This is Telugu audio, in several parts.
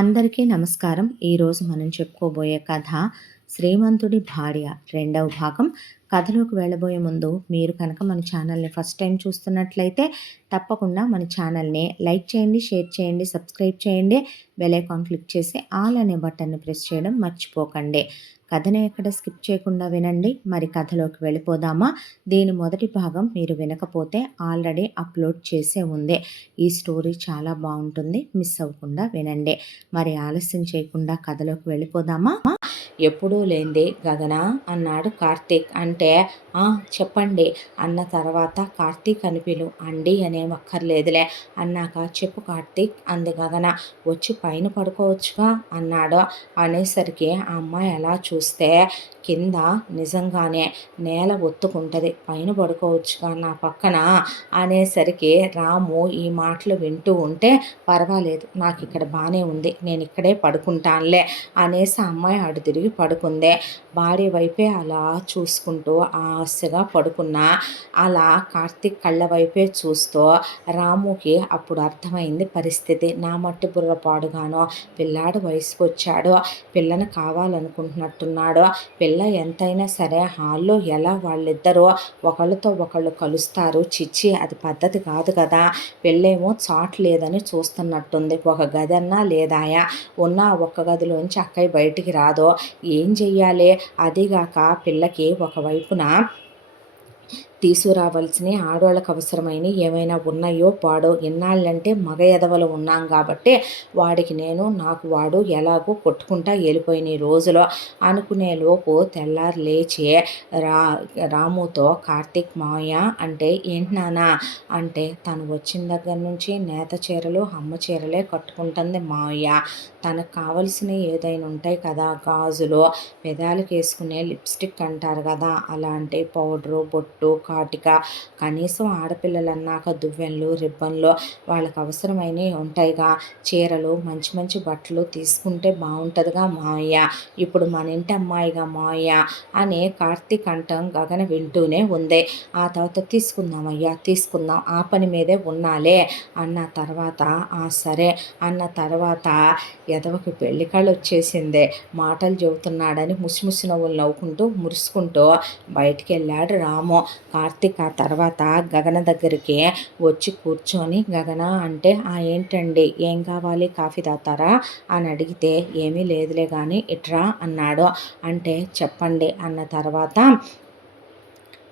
అందరికీ నమస్కారం. ఈరోజు మనం చెప్పుకోబోయే కథ 'శ్రీమంతుడి భార్య' రెండవ భాగం. కథలోకి వెళ్ళబోయే ముందు మీరు కనుక మన ఛానల్ని ఫస్ట్ టైం చూస్తున్నట్లయితే తప్పకుండా మన ఛానల్ని లైక్ చేయండి, షేర్ చేయండి, సబ్స్క్రైబ్ చేయండి. బెల్ ఐకాన్ క్లిక్ చేసి ఆల్ అనే బటన్ని ప్రెస్ చేయడం మర్చిపోకండి. కథని ఎక్కడ స్కిప్ చేయకుండా వినండి. మరి కథలోకి వెళ్ళిపోదామా? దీని మొదటి భాగం మీరు వినకపోతే ఆల్రెడీ అప్లోడ్ చేసే ఉంది. ఈ స్టోరీ చాలా బాగుంటుంది, మిస్ అవ్వకుండా వినండి. మరి ఆలస్యం చేయకుండా కథలోకి వెళ్ళిపోదామా? ఎప్పుడూ లేంది గగన అన్నాడు కార్తీక్. అంటే చెప్పండి అన్న తర్వాత కార్తీక్ అని పిలు, అండి అనేం అక్కర్లేదులే అన్నాక చెప్పు కార్తీక్ అంది గగన. వచ్చి పైన పడుకోవచ్చుగా అన్నాడు. అనేసరికి ఆ అమ్మాయి అలా చూస్తే కింద నిజంగానే నేల ఒత్తుకుంటుంది, పైన పడుకోవచ్చుగా నా పక్కన అనేసరికి రాము ఈ మాటలు వింటూ ఉంటే పర్వాలేదు, నాకు ఇక్కడ బాగానే ఉంది, నేను ఇక్కడే పడుకుంటానులే అనేసి ఆ అమ్మాయి అటు తిరిగి పడుకుందే. భార్య వైపే అలా చూసుకుంటూ ఆశగా పడుకున్నా. అలా కార్తీక్ కళ్ళ వైపే చూస్తూ రాముకి అప్పుడు అర్థమైంది పరిస్థితి. నా మట్టి బుర్ర పాడుగానో పిల్లాడు వయసుకు వచ్చాడు, పిల్లని కావాలనుకుంటున్నట్టున్నాడు. పిల్ల ఎంతైనా సరే హాల్లో ఎలా వాళ్ళిద్దరూ ఒకళ్ళతో ఒకళ్ళు కలుస్తారు? చిచ్చి, అది పద్ధతి కాదు కదా. పెళ్ళేమో చాటు లేదని చూస్తున్నట్టుంది. ఒక గది అన్నా లేదాయా? ఉన్న ఒక్క గదిలోంచి అక్కయ్య బయటికి రాదో? ఏం చెయ్యాలి? అదిగాక పిల్లకి ఒకవైపున తీసుకురావాల్సిన ఆడవాళ్ళకు అవసరమైన ఏమైనా ఉన్నాయో పాడో? ఎన్నాళ్ళంటే మగ ఎదవలు ఉన్నాం కాబట్టి వాడికి నేను, నాకు వాడు ఎలాగో కొట్టుకుంటా వెళ్ళిపోయిన రోజులో అనుకునే లోపు తెల్లారు లేచి రాముతో కార్తీక్ మావయ్య అంటే ఏంటి నానా అంటే, తను వచ్చిన దగ్గర నుంచి నేత చీరలు అమ్మ చీరలే కట్టుకుంటుంది మావయ్య. తనకు కావలసినవి ఏదైనా ఉంటాయి కదా, గాజులు, పెదాలకు వేసుకునే లిప్స్టిక్ అంటారు కదా, అలాంటి పౌడరు, బొట్టు, కాటిక, కనీసం ఆడపిల్లలు అన్నాక దువ్వెన్లు, రిబ్బన్లు వాళ్ళకి అవసరమైనవి ఉంటాయిగా. చీరలు, మంచి మంచి బట్టలు తీసుకుంటే బాగుంటుందిగా మావయ్య, ఇప్పుడు మన ఇంటి అమ్మాయిగా మావయ్య అని కార్తీక్ అంటాం గగన వింటూనే ఉంది. ఆ తర్వాత తీసుకుందామయ్యా తీసుకుందాం, ఆ పని మీదే ఉన్నాలే అన్న తర్వాత సరే అన్న తర్వాత ఎదవకి పెళ్లి కళ్ళు వచ్చేసిందే. మాటలు చెబుతున్నాడని ముసిముసి నవ్వులు నవ్వుకుంటూ మురుసుకుంటూ బయటికి వెళ్ళాడు రాము. కార్తీక్ ఆ తర్వాత గగన దగ్గరికి వచ్చి కూర్చొని, గగన అంటే ఏంటండి, ఏం కావాలి, కాఫీ తాగుతారా అని అడిగితే ఏమీ లేదులే కానీ ఇట్రా అన్నాడు. అంటే చెప్పండి అన్న తర్వాత,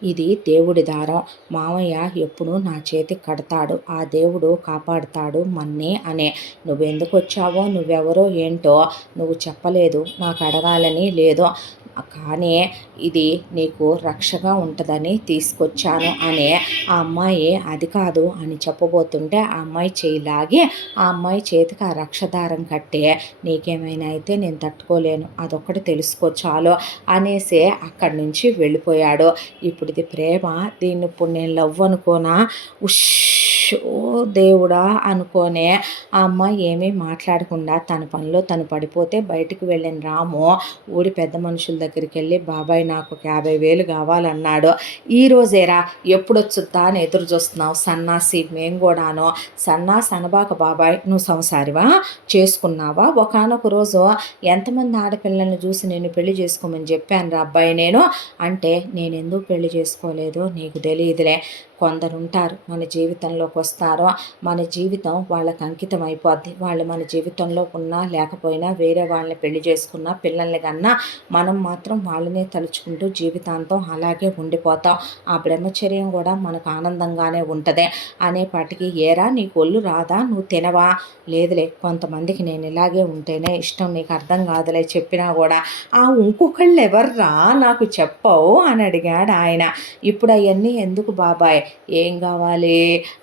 ఇది దేవుడి దారం, మామయ్య ఎప్పుడు నా చేతికి కడతాడు, ఆ దేవుడు కాపాడుతాడు మన్నే అనే. నువ్వెందుకు వచ్చావో, నువ్వెవరో ఏంటో నువ్వు చెప్పలేదు, నాకు అడగాలని లేదు, కానీ ఇది నీకు రక్షగా ఉంటుందని తీసుకొచ్చాను అనే. ఆ అమ్మాయి అది కాదు అని చెప్పబోతుంటే ఆ అమ్మాయి చేయి లాగి ఆ అమ్మాయి చేతికి ఆ రక్షదారం కట్టే, నీకేమైనా అయితే నేను తట్టుకోలేను, అదొక్కటి తెలుసుకో చాలు అనేసి అక్కడి నుంచి వెళ్ళిపోయాడు. ఇప్పుడు ఇది ప్రేమ, దీన్ని ఇప్పుడు నేను లవ్ అనుకోనా? ఓ దేవుడా అనుకోనే ఆ అమ్మాయి ఏమీ మాట్లాడకుండా తన పనిలో తను పడిపోతే బయటికి వెళ్ళిన రాము ఊరి పెద్ద మనుషుల దగ్గరికి వెళ్ళి, బాబాయ్ నాకు 50,000 కావాలన్నాడు. ఈరోజేరా, ఎప్పుడొచ్చుద్దా అని ఎదురు చూస్తున్నావు సన్నాసి? మేము కూడాను. సన్నాసి అనబాక బాబాయ్, నువ్వు సంసారివా, చేసుకున్నావా? ఒకానొక రోజు ఎంతమంది ఆడపిల్లల్ని చూసి నేను పెళ్లి చేసుకోమని చెప్పాను రా అబ్బాయి నేను అంటే, నేను ఎందుకు పెళ్లి చేసుకోలేదో నీకు తెలియదులే. కొందరుంటారు మన జీవితంలోకి వస్తారో మన జీవితం వాళ్ళకి అంకితం అయిపోద్ది. వాళ్ళు మన జీవితంలో ఉన్నా లేకపోయినా, వేరే వాళ్ళని పెళ్లి చేసుకున్నా, పిల్లల్ని కన్నా, మనం మాత్రం వాళ్ళనే తలుచుకుంటూ జీవితాంతం అలాగే ఉండిపోతాం. ఆ బ్రహ్మచర్యం కూడా మనకు ఆనందంగానే ఉంటుంది అనేపాటికి, ఏరా నీకు ఒళ్ళు రాదా, నువ్వు తినవా? లేదులే, కొంతమందికి నేను ఇలాగే ఉంటేనే ఇష్టం, నీకు అర్థం కాదులే చెప్పినా కూడా. ఇంకొకళ్ళు ఎవర్రా నాకు చెప్పవు అని అడిగాడు ఆయన. ఇప్పుడు అవన్నీ ఎందుకు బాబాయ్, ఏం కావాలి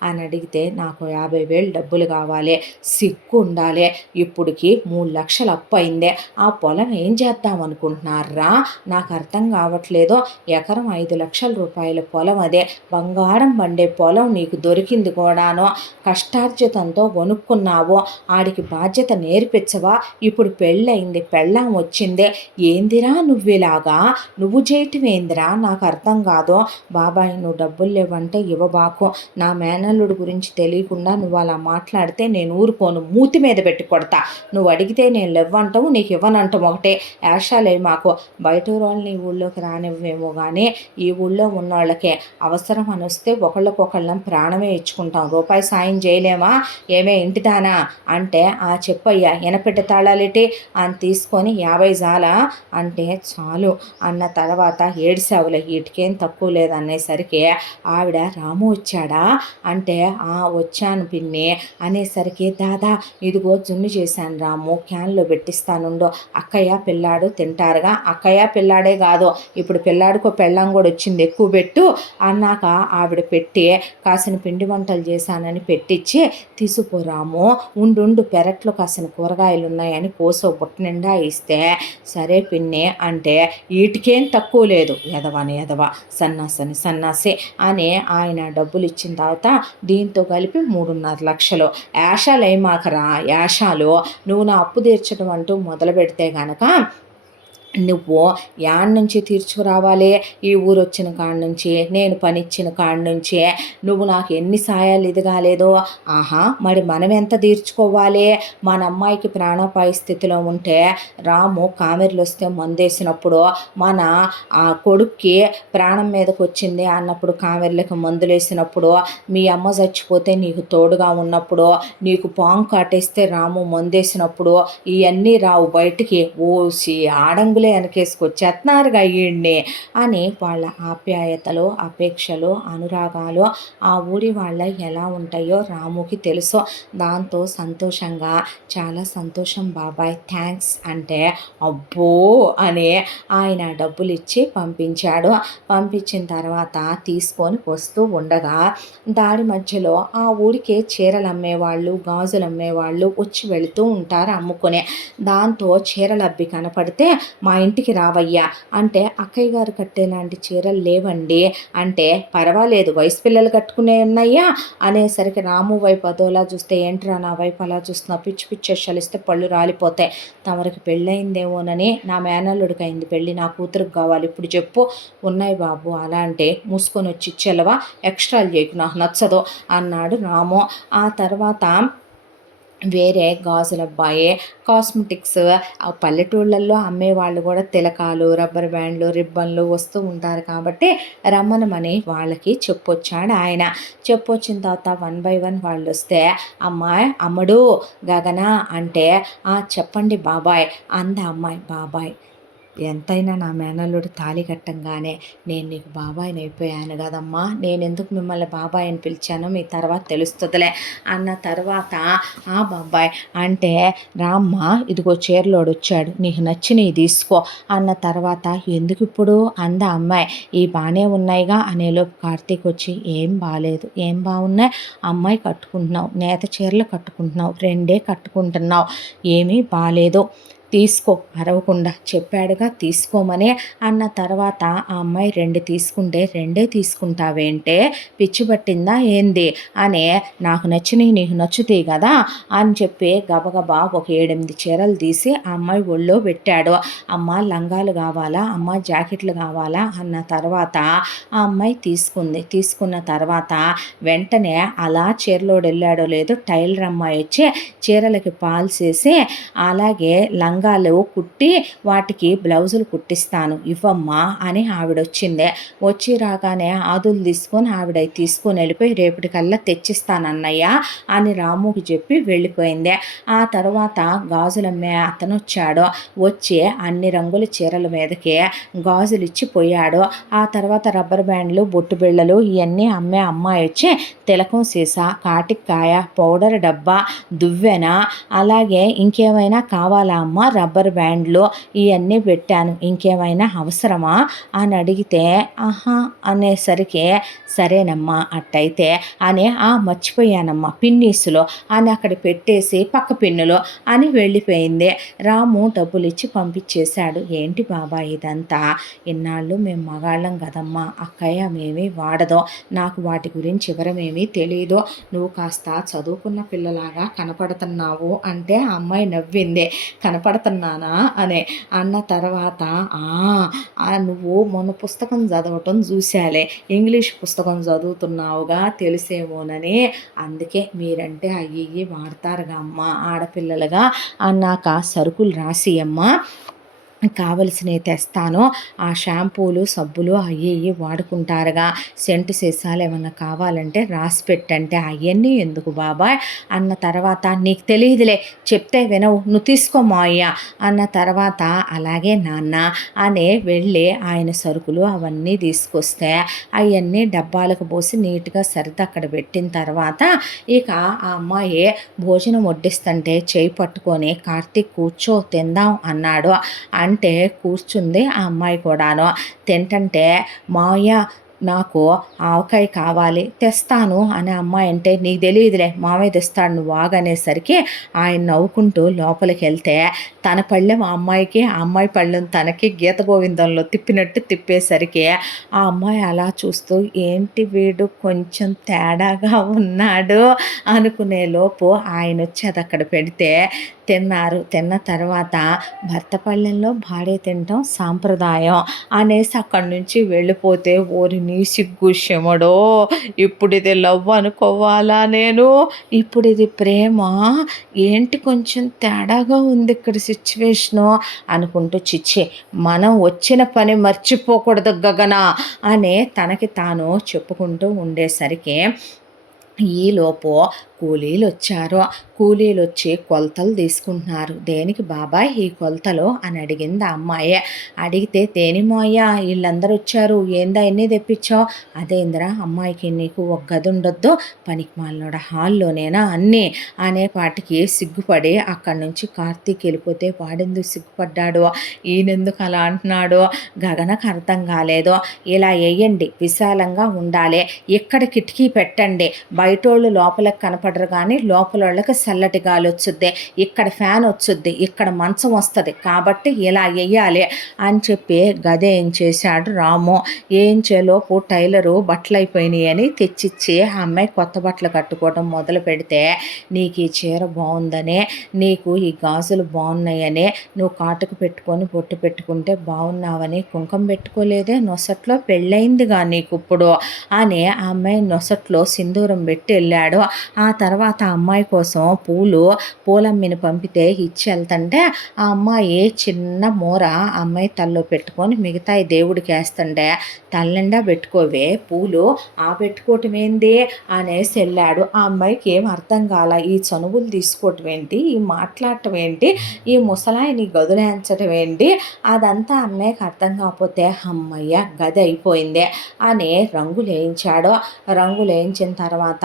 అని అడిగితే, నాకు 50,000 డబ్బులు కావాలి. సిగ్గు ఉండాలి, ఇప్పటికి 3 లక్షలు అప్పు అయిందే, ఆ పొలం ఏం చేద్దాం అనుకుంటున్నారా? నాకు అర్థం కావట్లేదు. ఎకరం 5 లక్షల రూపాయల పొలం, అదే బంగారం పండే పొలం నీకు దొరికింది కూడాను, కష్టార్జితంతో కొనుక్కున్నావు, ఆడికి బాధ్యత నేర్పించవా? ఇప్పుడు పెళ్ళయింది, పెళ్ళాం వచ్చిందే, ఏందిరా నువ్వు ఇలాగా, నువ్వు చేయటం ఏందిరా నాకు అర్థం కాదు. బాబాయ్ నువ్వు డబ్బులు లేవంట అంటే ఇవ్వబాకు. నా మేనల్లుడు గురించి తెలియకుండా నువ్వు అలా మాట్లాడితే నేను ఊరుకోను, మూతి మీద పెట్టి కొడతా. నువ్వు అడిగితే నేను లెవ్వంటావు, నీకు ఇవ్వనంటావు. ఒకటే యాషాలే మాకు. బయట వాళ్ళని ఈ ఊళ్ళోకి రానివ్వేమో కానీ ఈ ఊళ్ళో ఉన్నోళ్ళకే అవసరం అని వస్తే ఒకళ్ళకొకళ్ళం ప్రాణమే ఇచ్చుకుంటాం. రూపాయి సాయం చేయలేమా ఏమే ఇంటిదానా అంటే చెప్పయ్యా ఎనపెట్ట తాళాలేటి అని తీసుకొని 50 జాలా అంటే చాలు అన్న తర్వాత ఏడ్సావులే వీటికేం తక్కువ లేదనేసరికి ఆవిడ రాము వచ్చాడా అంటే వచ్చాను పిన్ని అనేసరికి దాదా ఇదిగో జున్ను చేశాను రాము, క్యాన్లో పెట్టిస్తానుండో, అక్కయ్య పిల్లాడు తింటారుగా. అక్కయ్య పిల్లాడే కాదు ఇప్పుడు పిల్లాడికో పెళ్ళం కూడా వచ్చింది, ఎక్కువ పెట్టు అన్నాక ఆవిడ పెట్టి కాసిన పిండి వంటలు చేశానని పెట్టించి తీసుకురాము, ఉండు పెరట్లో కాసిన కూరగాయలు ఉన్నాయని కోసో బుట్ట నిండా ఇస్తే సరే పిన్ని అంటే వీటికేం తక్కువ లేదు, ఎదవని ఎదవ సన్నాసి అని ఆయన డబ్బులు ఇచ్చిన తర్వాత దీంతో కలిపి 3.5 లక్షలు. యాషాలు ఏమాకరా యాషాలు, నువ్వు నా అప్పు తీర్చడం అంటూ మొదలు పెడితే గనక నువ్వు యాడ్ నుంచి తీర్చుకురావాలి. ఈ ఊరు వచ్చిన కాడ నుంచి, నేను పనిచ్చిన కాడ నుంచి నువ్వు నాకు ఎన్ని సాయాలు ఇది కాలేదో మరి మనం ఎంత తీర్చుకోవాలి. మన అమ్మాయికి ప్రాణాపాయ స్థితిలో ఉంటే రాము కామెర్లు వస్తే మందేసినప్పుడు, మన కొడుక్కి ప్రాణం మీదకి వచ్చింది అన్నప్పుడు కామెర్లకు మందులేసినప్పుడు, మీ అమ్మ చచ్చిపోతే నీకు తోడుగా ఉన్నప్పుడు, నీకు పాము కాటేస్తే రాము మందేసినప్పుడు ఇవన్నీ రావు బయటికి. ఓసి ఆడంగులు వెనకేసుకొచ్చేస్తున్నారుగా ఈయన్ని అని వాళ్ళ ఆప్యాయతలు, అపేక్షలు, అనురాగాలు ఆ ఊరి వాళ్ళ ఎలా ఉంటాయో రాముకి తెలుసు. దాంతో సంతోషంగా చాలా సంతోషం బాబాయ్ థ్యాంక్స్ అంటే అబ్బో అని ఆయన డబ్బులు ఇచ్చి పంపించాడు. పంపించిన తర్వాత తీసుకొని వస్తూ ఉండగా దారి మధ్యలో ఆ ఊరికే చీరలు అమ్మేవాళ్ళు, గాజులు అమ్మేవాళ్ళు వచ్చి వెళుతూ ఉంటారు అమ్ముకునే. దాంతో చీరలు అబ్బి కనపడితే మా ఇంటికి రావయ్యా అంటే అక్కయ్య గారు కట్టేలాంటి చీరలు లేవండి అంటే పర్వాలేదు వయసు పిల్లలు కట్టుకునే ఉన్నాయా అనేసరికి రాము వైపు అదోలా చూస్తే ఏంట్రా నా వైపు అలా చూస్తున్నా, పిచ్చి పిచ్చి షలిస్తే పళ్ళు రాలిపోతాయి. తమరికి పెళ్ళయిందేమోనని నా మేనల్లుడికి అయింది పెళ్ళి, నా కూతురికి కావాలి ఇప్పుడు చెప్పు. ఉన్నాయి బాబు అలా అంటే మూసుకొని వచ్చి ఇచ్చేలవా, ఎక్స్ట్రాలు చేయకు నాకు నచ్చదు అన్నాడు రాము. ఆ తర్వాత వేరే గాజుల అబ్బాయి కాస్మెటిక్స్ పల్లెటూళ్ళల్లో అమ్మేవాళ్ళు కూడా తిలకాలు, రబ్బర్ బ్యాండ్లు, రిబ్బన్లు వస్తూ ఉంటారు కాబట్టి రమ్మనమని వాళ్ళకి చెప్పొచ్చాడు ఆయన. చెప్పొచ్చిన తర్వాత 1 by 1 వాళ్ళు వస్తే అమ్మాయి అమ్మడు గగన అంటే చెప్పండి బాబాయ్ అంద అమ్మాయి. బాబాయ్ ఎంతైనా నా మేనల్లుడు తాళి కట్టంగానే నేను నీకు బాబాయిని అయిపోయాను కదమ్మా, నేను ఎందుకు మిమ్మల్ని బాబాయ్ అని పిలిచానో మీ తర్వాత తెలుస్తుందిలే అన్న తర్వాత బాబాయ్ అంటే రామ్మ ఇదిగో చీరలోడు వచ్చాడు నీకు నచ్చినవి తీసుకో అన్న తర్వాత ఎందుకు ఇప్పుడు అంద అమ్మాయి. ఈ బాగానే ఉన్నాయిగా అనేలోపు కార్తీక్ వచ్చి ఏం బాగాలేదు, ఏం బాగున్నాయి అమ్మాయి కట్టుకుంటున్నావు, నేత చీరలు కట్టుకుంటున్నావు, 2 కట్టుకుంటున్నావు, ఏమీ బాగాలేదు తీసుకో అరవకుండా చెప్పాడుగా తీసుకోమని అన్న తర్వాత ఆ అమ్మాయి 2 తీసుకుంటే 2 తీసుకుంటావేంటే పిచ్చి పట్టిందా ఏంది అని నాకు నచ్చినవి నీకు నచ్చుతాయి కదా అని చెప్పి గబగబా ఒక 7-8 చీరలు తీసి ఆ అమ్మాయి ఒళ్ళో పెట్టాడు. అమ్మ లంగాలు కావాలా, అమ్మ జాకెట్లు కావాలా అన్న తర్వాత ఆ అమ్మాయి తీసుకుంది. తీసుకున్న తర్వాత వెంటనే అలా చీరలోడు వెళ్ళాడో లేదో టైలర్ అమ్మాయి వచ్చి చీరలకి పాల్సేసి అలాగే లంగాలు కుట్టి వాటికి బ్లౌజులు కుట్టిస్తాను ఇవ్వమ్మా అని ఆవిడ వచ్చిందే. వచ్చి రాగానే ఆదులు తీసుకొని ఆవిడ తీసుకొని వెళ్ళిపోయి రేపటికల్లా తెచ్చిస్తానన్నయ్య అని రాముకి చెప్పి వెళ్ళిపోయింది. ఆ తర్వాత గాజులమ్మే అతను వచ్చాడు. వచ్చి అన్ని రంగుల చీరల మీదకి గాజులు ఇచ్చి పోయాడు. ఆ తర్వాత రబ్బర్ బ్యాండ్లు, బొట్టు బిళ్ళలు ఇవన్నీ అమ్మే అమ్మాయి వచ్చి తిలకం సీసా, కాటికాయ, పౌడర్ డబ్బా, దువ్వెన అలాగే ఇంకేమైనా కావాలా అమ్మ రబ్బర్ బ్యాండ్లు ఇవన్నీ పెట్టాను, ఇంకేమైనా అవసరమా అని అడిగితే అనేసరికి సరేనమ్మా అట్టయితే అని మర్చిపోయానమ్మా పిన్నీసులో అని అక్కడ పెట్టేసి పక్క పిన్నులో అని వెళ్ళిపోయింది. రాము డబ్బులు ఇచ్చి పంపించేశాడు. ఏంటి బాబాయ్ ఇదంతా, ఇన్నాళ్ళు మేము మగాళ్ళం కదమ్మా అక్కయ్య మేమీ వాడదో, నాకు వాటి గురించి వివరమేమీ తెలియదు, నువ్వు కాస్త చదువుకున్న పిల్లలాగా కనపడుతున్నావు అంటే అమ్మాయి నవ్వింది. కనపడుతున్నా కనపడుతున్నానా అని అన్న తర్వాత నువ్వు మొన్న పుస్తకం చదవటం చూశాలే, ఇంగ్లీష్ పుస్తకం చదువుతున్నావుగా తెలిసేమోనని, అందుకే మీరంటే అయ్యి ఇయ్యి వాడతారుగా అమ్మ ఆడపిల్లలుగా అన్నాక సరుకులు రాసి అమ్మ కావలసినవి తెస్తాను, ఆ షాంపూలు సబ్బులు అవి ఇవి వాడుకుంటారుగా, సెంటు సీసాలు ఏమన్నా కావాలంటే రాసి పెట్టంటే అవన్నీ ఎందుకు బాబాయ్ అన్న తర్వాత, నీకు తెలియదులే చెప్తే వినవు, నువ్వు తీసుకో మావయ్య అన్న తర్వాత, అలాగే నాన్న అనే వెళ్ళి ఆయన సరుకులు అవన్నీ తీసుకొస్తే అవన్నీ డబ్బాలకు పోసి నీట్గా సరిది అక్కడ పెట్టిన తర్వాత, ఇక ఆ అమ్మాయి భోజనం వడ్డిస్తుంటే చేయి పట్టుకొని కార్తీక్ కూర్చో తిందాం అన్నాడు. అంటే కూర్చుంది ఆ అమ్మాయి కూడాను. తింటంటే మావయ్య నాకు ఆవకాయ కావాలి తెస్తాను అనే అమ్మాయి అంటే, నీకు తెలియదులే మావయ్య తెస్తాడు నువ్వు ఆగనేసరికి ఆయన నవ్వుకుంటూ లోపలికి వెళ్తే తన పళ్ళెం ఆ అమ్మాయికి, ఆ అమ్మాయి పళ్ళెం తనకి గీత గోవిందంలో తిప్పినట్టు తిప్పేసరికి ఆ అమ్మాయి అలా చూస్తూ ఏంటి వీడు కొంచెం తేడాగా ఉన్నాడు అనుకునే లోపు ఆయన వచ్చి అది అక్కడ పెడితే తిన్నారు. తిన్న తర్వాత భర్త పళ్ళెంలో భార్య తినటం సాంప్రదాయం అనేసి అక్కడి నుంచి వెళ్ళిపోతే, ఓరి నీ సిగ్గు శమడో, ఇప్పుడు ఇది లవ్ అనుకోవాలా నేను, ఇప్పుడు ఇది ప్రేమ ఏంటి కొంచెం తేడాగా ఉంది ఇక్కడ సిచ్యువేషను అనుకుంటూ, చిచ్చి మనం వచ్చిన పని మర్చిపోకూడదు గగన అనే తనకి తాను చెప్పుకుంటూ ఉండేసరికి ఈలోపు కూలీలు వచ్చారు. కూలీలు వచ్చి కొలతలు తీసుకుంటున్నారు. దేనికి బాబాయ్ ఈ కొలతలు అని అడిగింది ఆ అమ్మాయి. అడిగితే తేనిమోయ్యా వీళ్ళందరూ వచ్చారు, ఏందా ఎన్ని తెప్పించావు, అదేంద్రా అమ్మాయికి నీకు ఒక గది ఉండొద్దు, పనికి మాలినోడ హాల్లోనేనా అన్నీ అనేపాటికి సిగ్గుపడి అక్కడి నుంచి కార్తీక్ వెళ్ళిపోతే, వాడెందుకు సిగ్గుపడ్డాడు, ఈయనెందుకు అలా అంటున్నాడు గగనకు అర్థం కాలేదు. ఇలా వేయండి, విశాలంగా ఉండాలి, ఇక్కడ కిటికీ పెట్టండి, బయటోళ్ళు లోపలికి కనపడరు కానీ లోపల వాళ్ళకి చల్లటి గాలి వచ్చుద్ది, ఇక్కడ ఫ్యాన్ వచ్చుద్ది, ఇక్కడ మంచం వస్తుంది, కాబట్టి ఇలా వేయాలి అని చెప్పి గది ఏం చేశాడు రాము. ఏం చేలోపు టైలరు బట్టలు అయిపోయినాయి అని తెచ్చిచ్చి ఆ అమ్మాయి కొత్త బట్టలు కట్టుకోవడం మొదలు పెడితే, నీకు ఈ చీర బాగుందనే, నీకు ఈ గాజులు బాగున్నాయని, నువ్వు కాటుకు పెట్టుకొని బొట్టు పెట్టుకుంటే బాగున్నావని, కుంకం పెట్టుకోలేదే, నొసట్లో పెళ్ళయిందిగా నీకు ఇప్పుడు అని ఆ అమ్మాయి నొసట్లో సింధూరం పెట్టి వెళ్ళాడు. ఆ తర్వాత ఆ అమ్మాయి కోసం పూలమ్మిని పంపితే ఇచ్చి వెళ్తుంటే ఆ అమ్మాయి చిన్న మూర ఆ అమ్మాయి తల్లో పెట్టుకొని మిగతా దేవుడికి వేస్తుంటే, తల్లిండా పెట్టుకోవే పూలు, ఆ పెట్టుకోవటం ఏంది అనేసి వెళ్ళాడు. ఆ అమ్మాయికి ఏం అర్థం కాల, ఈ చనువులు తీసుకోవటం ఏంటి, ఈ మాట్లాడటం ఏంటి, ఈ ముసలాయిని గదులేంచడం ఏంటి, అదంతా అమ్మాయికి అర్థం కాకపోతే అమ్మయ్య గది అయిపోయింది అని రంగులు వేయించాడు. రంగులు వేయించిన తర్వాత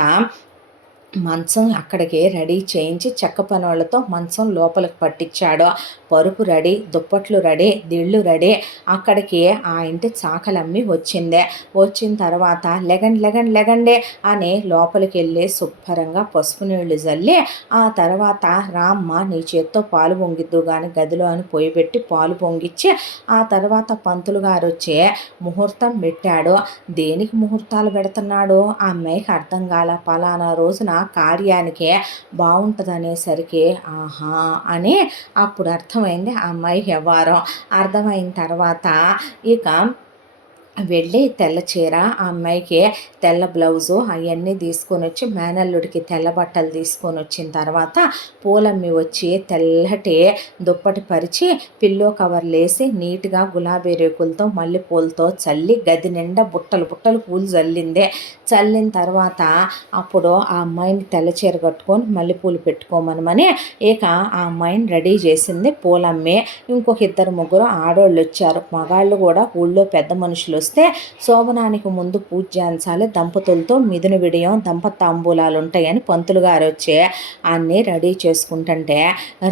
మంచం అక్కడికి రెడీ చేయించి చెక్క పనోళ్ళతో మంచం లోపలికి పట్టించాడు. పరుపు రెడీ, దుప్పట్లు రెడీ, దిళ్ళు రెడీ. అక్కడికి ఆ ఇంటి చాకలమ్మి వచ్చిందే. వచ్చిన తర్వాత లెగండి లెగండి లెగండి అని లోపలికి వెళ్ళి శుభ్రంగా పసుపు నీళ్లు జల్లి, ఆ తర్వాత రామ్మ నీ చేత్తో పాలు పొంగిద్దు కానీ గదిలో అని పొయ్యి పెట్టి పాలు పొంగిచ్చి, ఆ తర్వాత పంతులు గారు వచ్చి ముహూర్తం పెట్టాడు. దేనికి ముహూర్తాలు పెడుతున్నాడు ఆ అమ్మాయికి అర్థం కాల. పలానా రోజున కార్యానికే బాగుంటుంది అనేసరికి ఆహా అని అప్పుడు అర్థమైంది ఆ అమ్మాయి వ్యవహారం. అర్థమైన తర్వాత ఇక వెళ్ళి తెల్ల చీర, ఆ అమ్మాయికి తెల్ల బ్లౌజు అవన్నీ తీసుకొని వచ్చి మేనల్లుడికి తెల్ల బట్టలు తీసుకొని వచ్చిన తర్వాత పూలమ్మి వచ్చి తెల్లటి దుప్పటి పరిచి పిల్లో కవర్లు వేసి నీట్గా గులాబీ రేకులతో మల్లెపూలతో చల్లి గది నిండా బుట్టలు బుట్టలు పూలు చల్లిందే. చల్లిన తర్వాత అప్పుడు ఆ అమ్మాయిని తెల్ల చీర కట్టుకొని మల్లెపూలు పెట్టుకోమనమని ఇక ఆ అమ్మాయిని రెడీ చేసింది పూలమ్మి. ఇంకొక ఇద్దరు ముగ్గురు ఆడోళ్ళు వచ్చారు. మగాళ్ళు కూడా ఊళ్ళో పెద్ద మనుషులు వస్తే శోభనానికి ముందు పూజ చేయించాలి, దంపతులతో మిథున విడియం దంపతాంబూలాలు ఉంటాయని పంతులు గారు వచ్చి అన్నీ రెడీ చేసుకుంటుంటే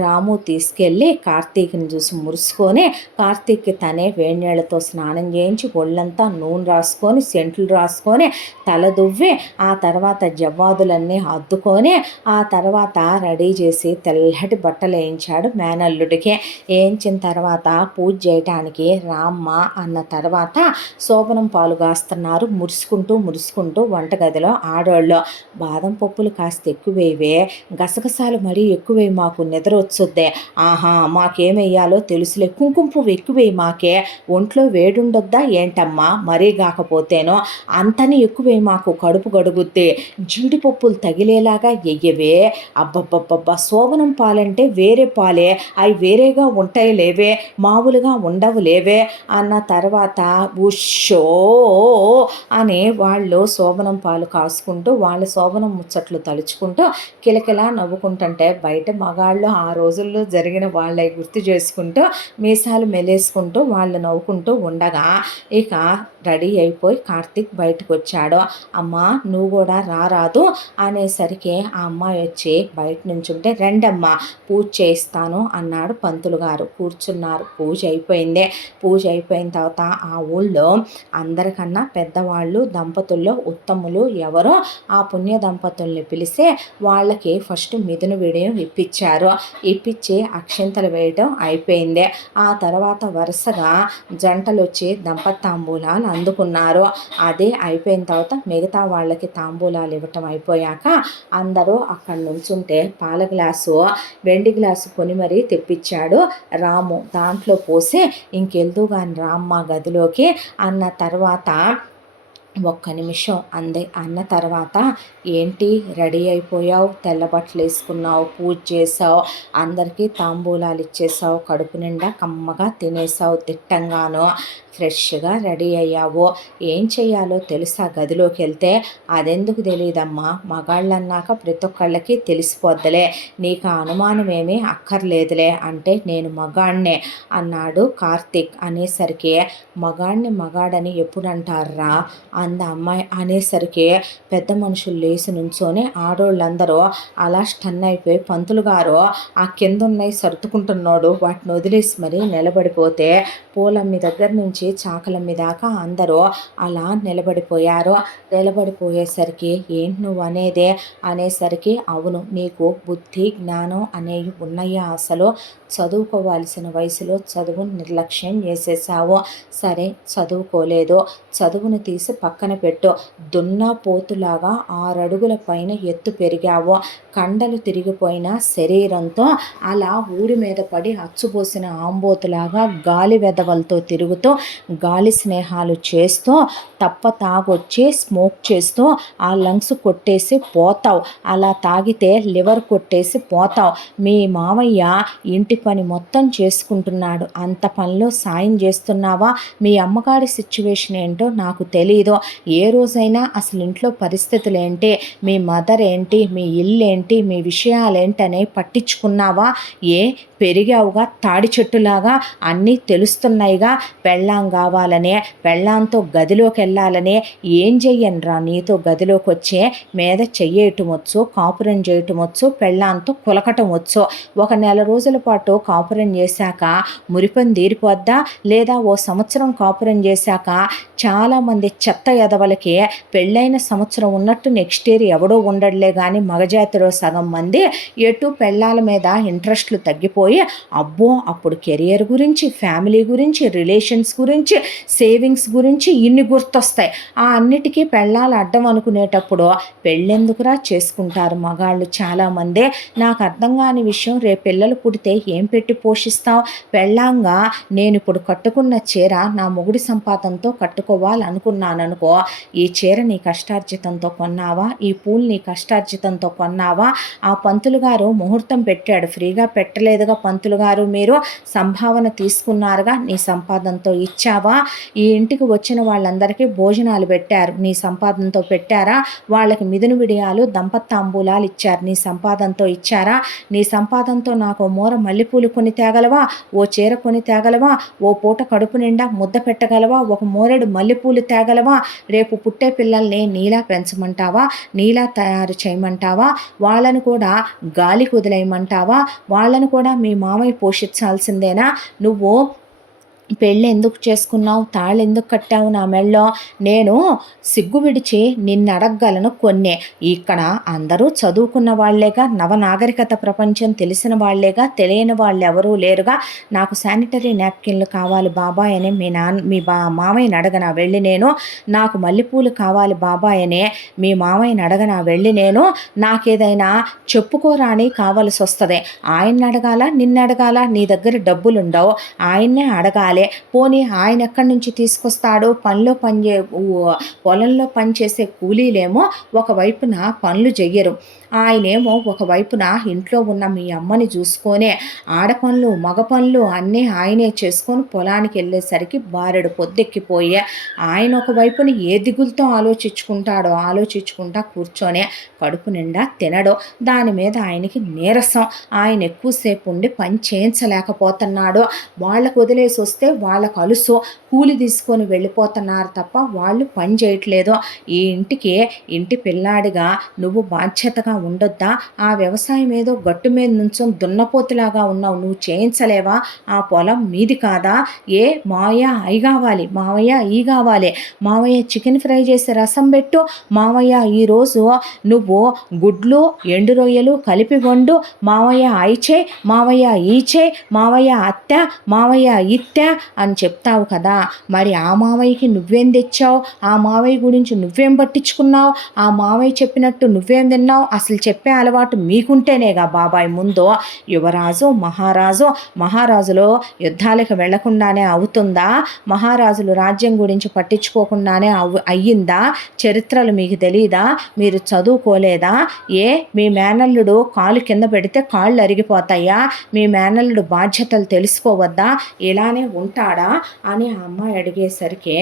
రాము తీసుకెళ్ళి కార్తీక్ని చూసి మురుసుకొని కార్తీక్కి తనే వేడినీళ్ళతో స్నానం చేయించి ఒళ్ళంతా నూనె రాసుకొని సెంట్లు రాసుకొని తల దువ్వి ఆ తర్వాత జవ్వాదులన్నీ అద్దుకొని ఆ తర్వాత రెడీ చేసి తెల్లటి బట్టలు వేయించాడు మేనల్లుడికి. వేయించిన తర్వాత పూజ చేయటానికి రామ్మ అన్న తర్వాత శోభనం పాలు కాస్తున్నారు మురుసుకుంటూ మురుసుకుంటూ వంటగదిలో ఆడోళ్ళు. బాదం పప్పులు కాస్త ఎక్కువేవే, గసగసాలు మరీ ఎక్కువేయి, మాకు నిద్ర వచ్చొద్దే. ఆహా, మాకేమెయ్యాలో తెలుసులే, కుంకుమ పువ్వు ఎక్కువేయి, మాకే ఒంట్లో వేడుండొద్దా ఏంటమ్మా, మరీ కాకపోతేనో అంతని ఎక్కువేయి, మాకు కడుపు గడుగుద్ది. జీడిపప్పులు తగిలేలాగా ఎయ్యవే. అబ్బబ్బబ్బబ్బా, శోభనం పాలంటే వేరే పాలే, అవి వేరేగా ఉంటాయి లేవే, మామూలుగా ఉండవు లేవే అన్న తర్వాత ఉషో అని వాళ్ళు శోభనం పాలు కాసుకుంటూ వాళ్ళ శోభనం ముచ్చట్లు తలుచుకుంటూ కిలకిలా నవ్వుకుంటుంటే బయట మగాళ్ళు ఆ రోజుల్లో జరిగిన వాళ్ళవి గుర్తు చేసుకుంటూ మీసాలు మెలేసుకుంటూ వాళ్ళు నవ్వుకుంటూ ఉండగా ఇక రెడీ అయిపోయి కార్తీక్ బయటకు వచ్చాడు. అమ్మా, నువ్వు కూడా రారాదు అనేసరికి ఆ అమ్మాయి వచ్చి బయట నుంచుంటే, రెండమ్మా పూజ చేయిస్తాను అన్నాడు పంతులు గారు. కూర్చున్నారు. పూజ అయిపోయింది. పూజ అయిపోయిన తర్వాత ఆ ఊళ్ళో అందరికన్నా పెద్దవాళ్ళు దంపతుల్లో ఉత్తములు ఎవరో ఆ పుణ్య దంపతుల్ని పిలిచి వాళ్ళకి ఫస్ట్ మిథున విడయం ఇప్పించారు. ఇప్పించి అక్షింతలు వేయటం అయిపోయింది. ఆ తర్వాత వరుసగా జంటలు వచ్చి దంపతాంబూలాలు అందుకున్నారు. అదే అయిపోయిన తర్వాత మిగతా వాళ్ళకి తాంబూలాలు ఇవ్వటం అయిపోయాక అందరూ అక్కడి నుంచుంటే పాల గ్లాసు, వెండి గ్లాసు కొని మరీ తెప్పించాడు రాము. దాంట్లో పోసి ఇంకెళ్తూ కానీ రామ్మ గదిలోకి అన్న తర్వాత ఒక్క నిమిషం అందే. అన్న తర్వాత, ఏంటి రెడీ అయిపోయావు, తెల్ల బట్టలు వేసుకున్నావు, పూజ చేసావు, అందరికీ తాంబూలాలు ఇచ్చేసావు, కడుపు నిండా కమ్మగా తినేసావు, తిట్టంగాను ఫ్రెష్గా రెడీ అయ్యావు, ఏం చెయ్యాలో తెలుసా గదిలోకి వెళ్తే? అదెందుకు తెలియదమ్మా, మగాళ్ళన్నాక ప్రతి ఒక్కళ్ళకి తెలిసిపోద్దలే, నీకు ఆ అనుమానం ఏమీ అక్కర్లేదులే అంటే, నేను మగాణ్ణే అన్నాడు కార్తీక్. అనేసరికి మగాణ్ణి మగాడని ఎప్పుడు అంటారా అంద అమ్మాయి. అనేసరికి పెద్ద మనుషులు లేచి నుంచొని ఆడోళ్ళందరూ అలా స్టన్ అయిపోయి, పంతులు గారు ఆ కింద ఉన్నాయి సర్దుకుంటున్నాడు, వాటిని వదిలేసి మరీ నిలబడిపోతే పూలమ్మి దగ్గర నుంచి చాకలమ్మి దాకా అందరూ అలా నిలబడిపోయారు. నిలబడిపోయేసరికి ఏంటి నువ్వు అనేదే అనేసరికి, అవును, నీకు బుద్ధి జ్ఞానం అనేవి ఉన్నాయా? అసలు చదువుకోవాల్సిన వయసులో చదువును నిర్లక్ష్యం చేసేసావు. సరే, చదువుకోలేదు, చదువును తీసి పక్కన పెట్టు. దున్నా పోతులాగా 6 అడుగుల పైన ఎత్తు పెరిగావు. కండలు తిరిగిపోయిన శరీరంతో అలా ఊరి మీద పడి అచ్చుపోసిన ఆంబోతులాగా గాలి వెదవలతో తిరుగుతూ గాలి స్నేహాలు చేస్తూ తప్ప తాగొచ్చి స్మోక్ చేస్తూ ఆ లంగ్స్ కొట్టేసి పోతావు. అలా తాగితే లివర్ కొట్టేసి పోతావు. మీ మామయ్య ఇంటి పని మొత్తం చేసుకుంటున్నాడు, అంత పనిలో సాయం చేస్తున్నావా? మీ అమ్మగారి సిచ్యువేషన్ ఏంటో నాకు తెలీదు. ఏ రోజైనా అసలు ఇంట్లో పరిస్థితులు ఏంటి, మీ మదర్ ఏంటి, మీ ఇల్లు ఏంటి, మీ విషయాలేంటనే పట్టించుకున్నావా? ఏ పెరిగావుగా తాడి చెట్టులాగా, అన్నీ తెలుస్తున్నాయిగా. పెళ్ళాం కావాలనే, పెళ్ళాంతో గదిలోకి వెళ్ళాలనే, ఏం చెయ్యనురా నీతో గదిలోకి వచ్చే మీద చెయ్యటం వచ్చు, కాపురం చేయటం వచ్చు, పెళ్ళాంతో కులకటం వచ్చు. ఒక నెల రోజుల పాటు కాపురం చేశాక మురిపని తీరిపోద్దా? లేదా ఓ సంవత్సరం కాపురం చేశాక చాలామంది చెత్త ఎదవలకి పెళ్ళైన సంవత్సరం ఉన్నట్టు నెక్స్ట్ ఇయర్ ఎవడో ఉండడులే కానీ మగజాతిలో సగం మంది ఎటు పెళ్ళాల మీద ఇంట్రెస్ట్లు తగ్గిపోయి, అబ్బో అప్పుడు కెరియర్ గురించి, ఫ్యామిలీ గురించి, రిలేషన్స్ గురించి, సేవింగ్స్ గురించి ఇన్ని గుర్తొస్తాయి. ఆ అన్నిటికీ పెళ్ళాలు అడ్డం అనుకునేటప్పుడు పెళ్ళెందుకురా చేసుకుంటారు మగాళ్ళు చాలామంది. నాకు అర్థం కాని విషయం, రేపు పిల్లలు పుడితే ఏం పెట్టి పోషిస్తావు? పెళ్ళాంగా నేను ఇప్పుడు కట్టుకున్న చీర నా మొగుడి సంపాదనతో కట్టుకోవాలనుకున్నాననుకో, ఈ చీర నీ కష్టార్జితంతో కొన్నావా? ఈ పూలు నీ కష్టార్జితంతో కొన్నావా? ఆ పంతులు గారు ముహూర్తం పెట్టాడు, ఫ్రీగా పెట్టలేదుగా పంతులు గారు, మీరు సంభావన తీసుకున్నారుగా, నీ సంపాదనతో ఇచ్చావా? ఈ ఇంటికి వచ్చిన వాళ్ళందరికీ భోజనాలు పెట్టారు, నీ సంపాదనతో పెట్టారా? వాళ్ళకి మిథున విడియాలు, దంపతాంబూలాలు ఇచ్చారు, నీ సంపాదనతో ఇచ్చారా? నీ సంపాదనతో నాకు మూర మల్లెపూలు కొని తేగలవా? ఓ చీర కొని తేగలవా? ఓ పూట కడుపు నిండా ముద్ద పెట్టగలవా? ఒక మోరెడు మల్లెపూలు తేగలవా? రేపు పుట్టే పిల్లల్ని నీలా పెంచమంటావా? నీలా తయారు చేయమంటావా? వాళ్ళను కూడా గాలికి వదిలేయమంటావా? వాళ్ళను కూడా మీ మామయ్య పోషించాల్సిందేనా? నువ్వు పెళ్ళెందుకు చేసుకున్నావు? తాళెందుకు కట్టావు నా మెడలో? నేను సిగ్గు విడిచి నిన్నడగగలను కొన్నే. ఇక్కడ అందరూ చదువుకున్న వాళ్ళేగా, నవనాగరికత ప్రపంచం తెలిసిన వాళ్ళేగా, తెలియని వాళ్ళెవరూ లేరుగా. నాకు శానిటరీ నాప్కిన్‌లు కావాలి బాబాయ్ అని మీ మామయ్యని అడగనా వెళ్ళి నేను? నాకు మల్లెపూలు కావాలి బాబాయ్ అని మీ మామయ్యని అడగనా వెళ్ళి నేను? నాకేదైనా చెప్పుకోరా అని కావాల్సొస్తది. ఆయన్నడగాలా? నిన్నడగాలా? నీ దగ్గర డబ్బులుండవు. ఆయన్నే అడగాలి. పోనీ ఆయన ఎక్కడి నుంచి తీసుకొస్తాడో? పొలంలో పనిచేసే కూలీలేమో ఒకవైపున పనులు చెయ్యరు. ఆయనేమో ఒకవైపున ఇంట్లో ఉన్న మీ అమ్మని చూసుకొనే ఆడపనులు మగ పనులు అన్నీ ఆయనే చేసుకొని పొలానికి వెళ్ళేసరికి బారెడు పొద్దెక్కిపోయే ఆయన ఒకవైపున ఏ దిగులతో ఆలోచించుకుంటా కూర్చొని కడుపు నిండా తినడు. దాని మీద ఆయనకి నీరసం. ఆయన ఎక్కువసేపు ఉండి పని చేయించలేకపోతున్నాడు. వాళ్ళకు వదిలేసి వస్తే వాళ్ళకు అలుసు, కూలి తీసుకొని వెళ్ళిపోతున్నారు తప్ప వాళ్ళు పని చేయట్లేదు. ఈ ఇంటి పిల్లాడిగా నువ్వు బాధ్యతగా ఉండొద్దా? ఆ వ్యవసాయం ఏదో గట్టు మీద నుంచొని దున్నపోతులాగా ఉన్నావు, నువ్వు చేయించలేవా? ఆ పొలం మీది కాదా? మావయ్య అయి కావాలి, మావయ్య ఈ కావాలి, మావయ్య చికెన్ ఫ్రై చేసి రసం పెట్టు, మావయ్య ఈరోజు నువ్వు గుడ్లు ఎండు రొయ్యలు కలిపి వండు, మావయ్య అయి చేయి, మావయ్య ఈ చేయి, మావయ్య అత్త, మావయ్య ఇత్త అని చెప్తావు కదా. మరి ఆ మావయ్యకి నువ్వేం తెచ్చావు? ఆ మావయ్య గురించి నువ్వేం పట్టించుకున్నావు? ఆ మావయ్య చెప్పినట్టు నువ్వేం విన్నావు? అసలు చెప్పే అలవాటు మీకుంటేనేగా బాబాయ్. ముందు యువరాజు మహారాజులు యుద్ధాలకు వెళ్లకుండానే అవుతుందా? మహారాజులు రాజ్యం గురించి పట్టించుకోకుండానే అయ్యిందా? చరిత్రలు మీకు తెలీదా? మీరు చదువుకోలేదా? మీ మేనల్లుడు కాలు కింద పెడితే కాళ్ళు అరిగిపోతాయా? మీ మేనల్లుడు బాధ్యతలు తెలుసుకోవద్దా? ఇలానే ఉంటాడా అని ఆ అమ్మాయి అడిగేసరికి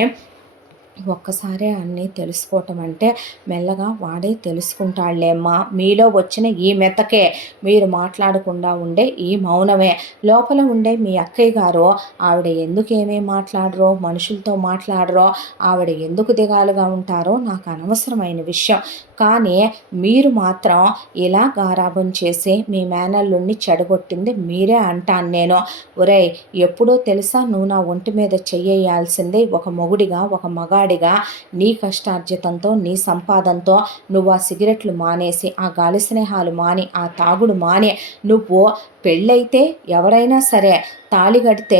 ఒక్కసారే అన్నీ తెలుసుకోవటం అంటే మెల్లగా వాడే తెలుసుకుంటాడులేమ్మా. మీలో వచ్చిన ఈ మెతకే, మీరు మాట్లాడకుండా ఉండే ఈ మౌనమే, లోపల ఉండే మీ అక్కయ్య గారు ఆవిడ ఎందుకు ఏమీ మాట్లాడరో, మనుషులతో మాట్లాడరో, ఆవిడ ఎందుకు దిగాలుగా ఉంటారో నాకు అనవసరమైన విషయం. కానీ మీరు మాత్రం ఇలా గారాబం చేసి మీ మేనల్లుడిని చెడగొట్టింది మీరే అంటాను నేను. ఒరేయ్, ఎప్పుడో తెలుసా నువ్వు నా ఒంటి మీద చెయ్యేయాల్సింది? ఒక మొగుడిగా, ఒక మగాడిగా నీ కష్టార్జితంతో, నీ సంపాదనతో నువ్వు ఆ సిగరెట్లు మానేసి, ఆ గాలి స్నేహాలు మాని, ఆ తాగుడు మాని, నువ్వు పెళ్ళైతే ఎవరైనా సరే తాళి కడితే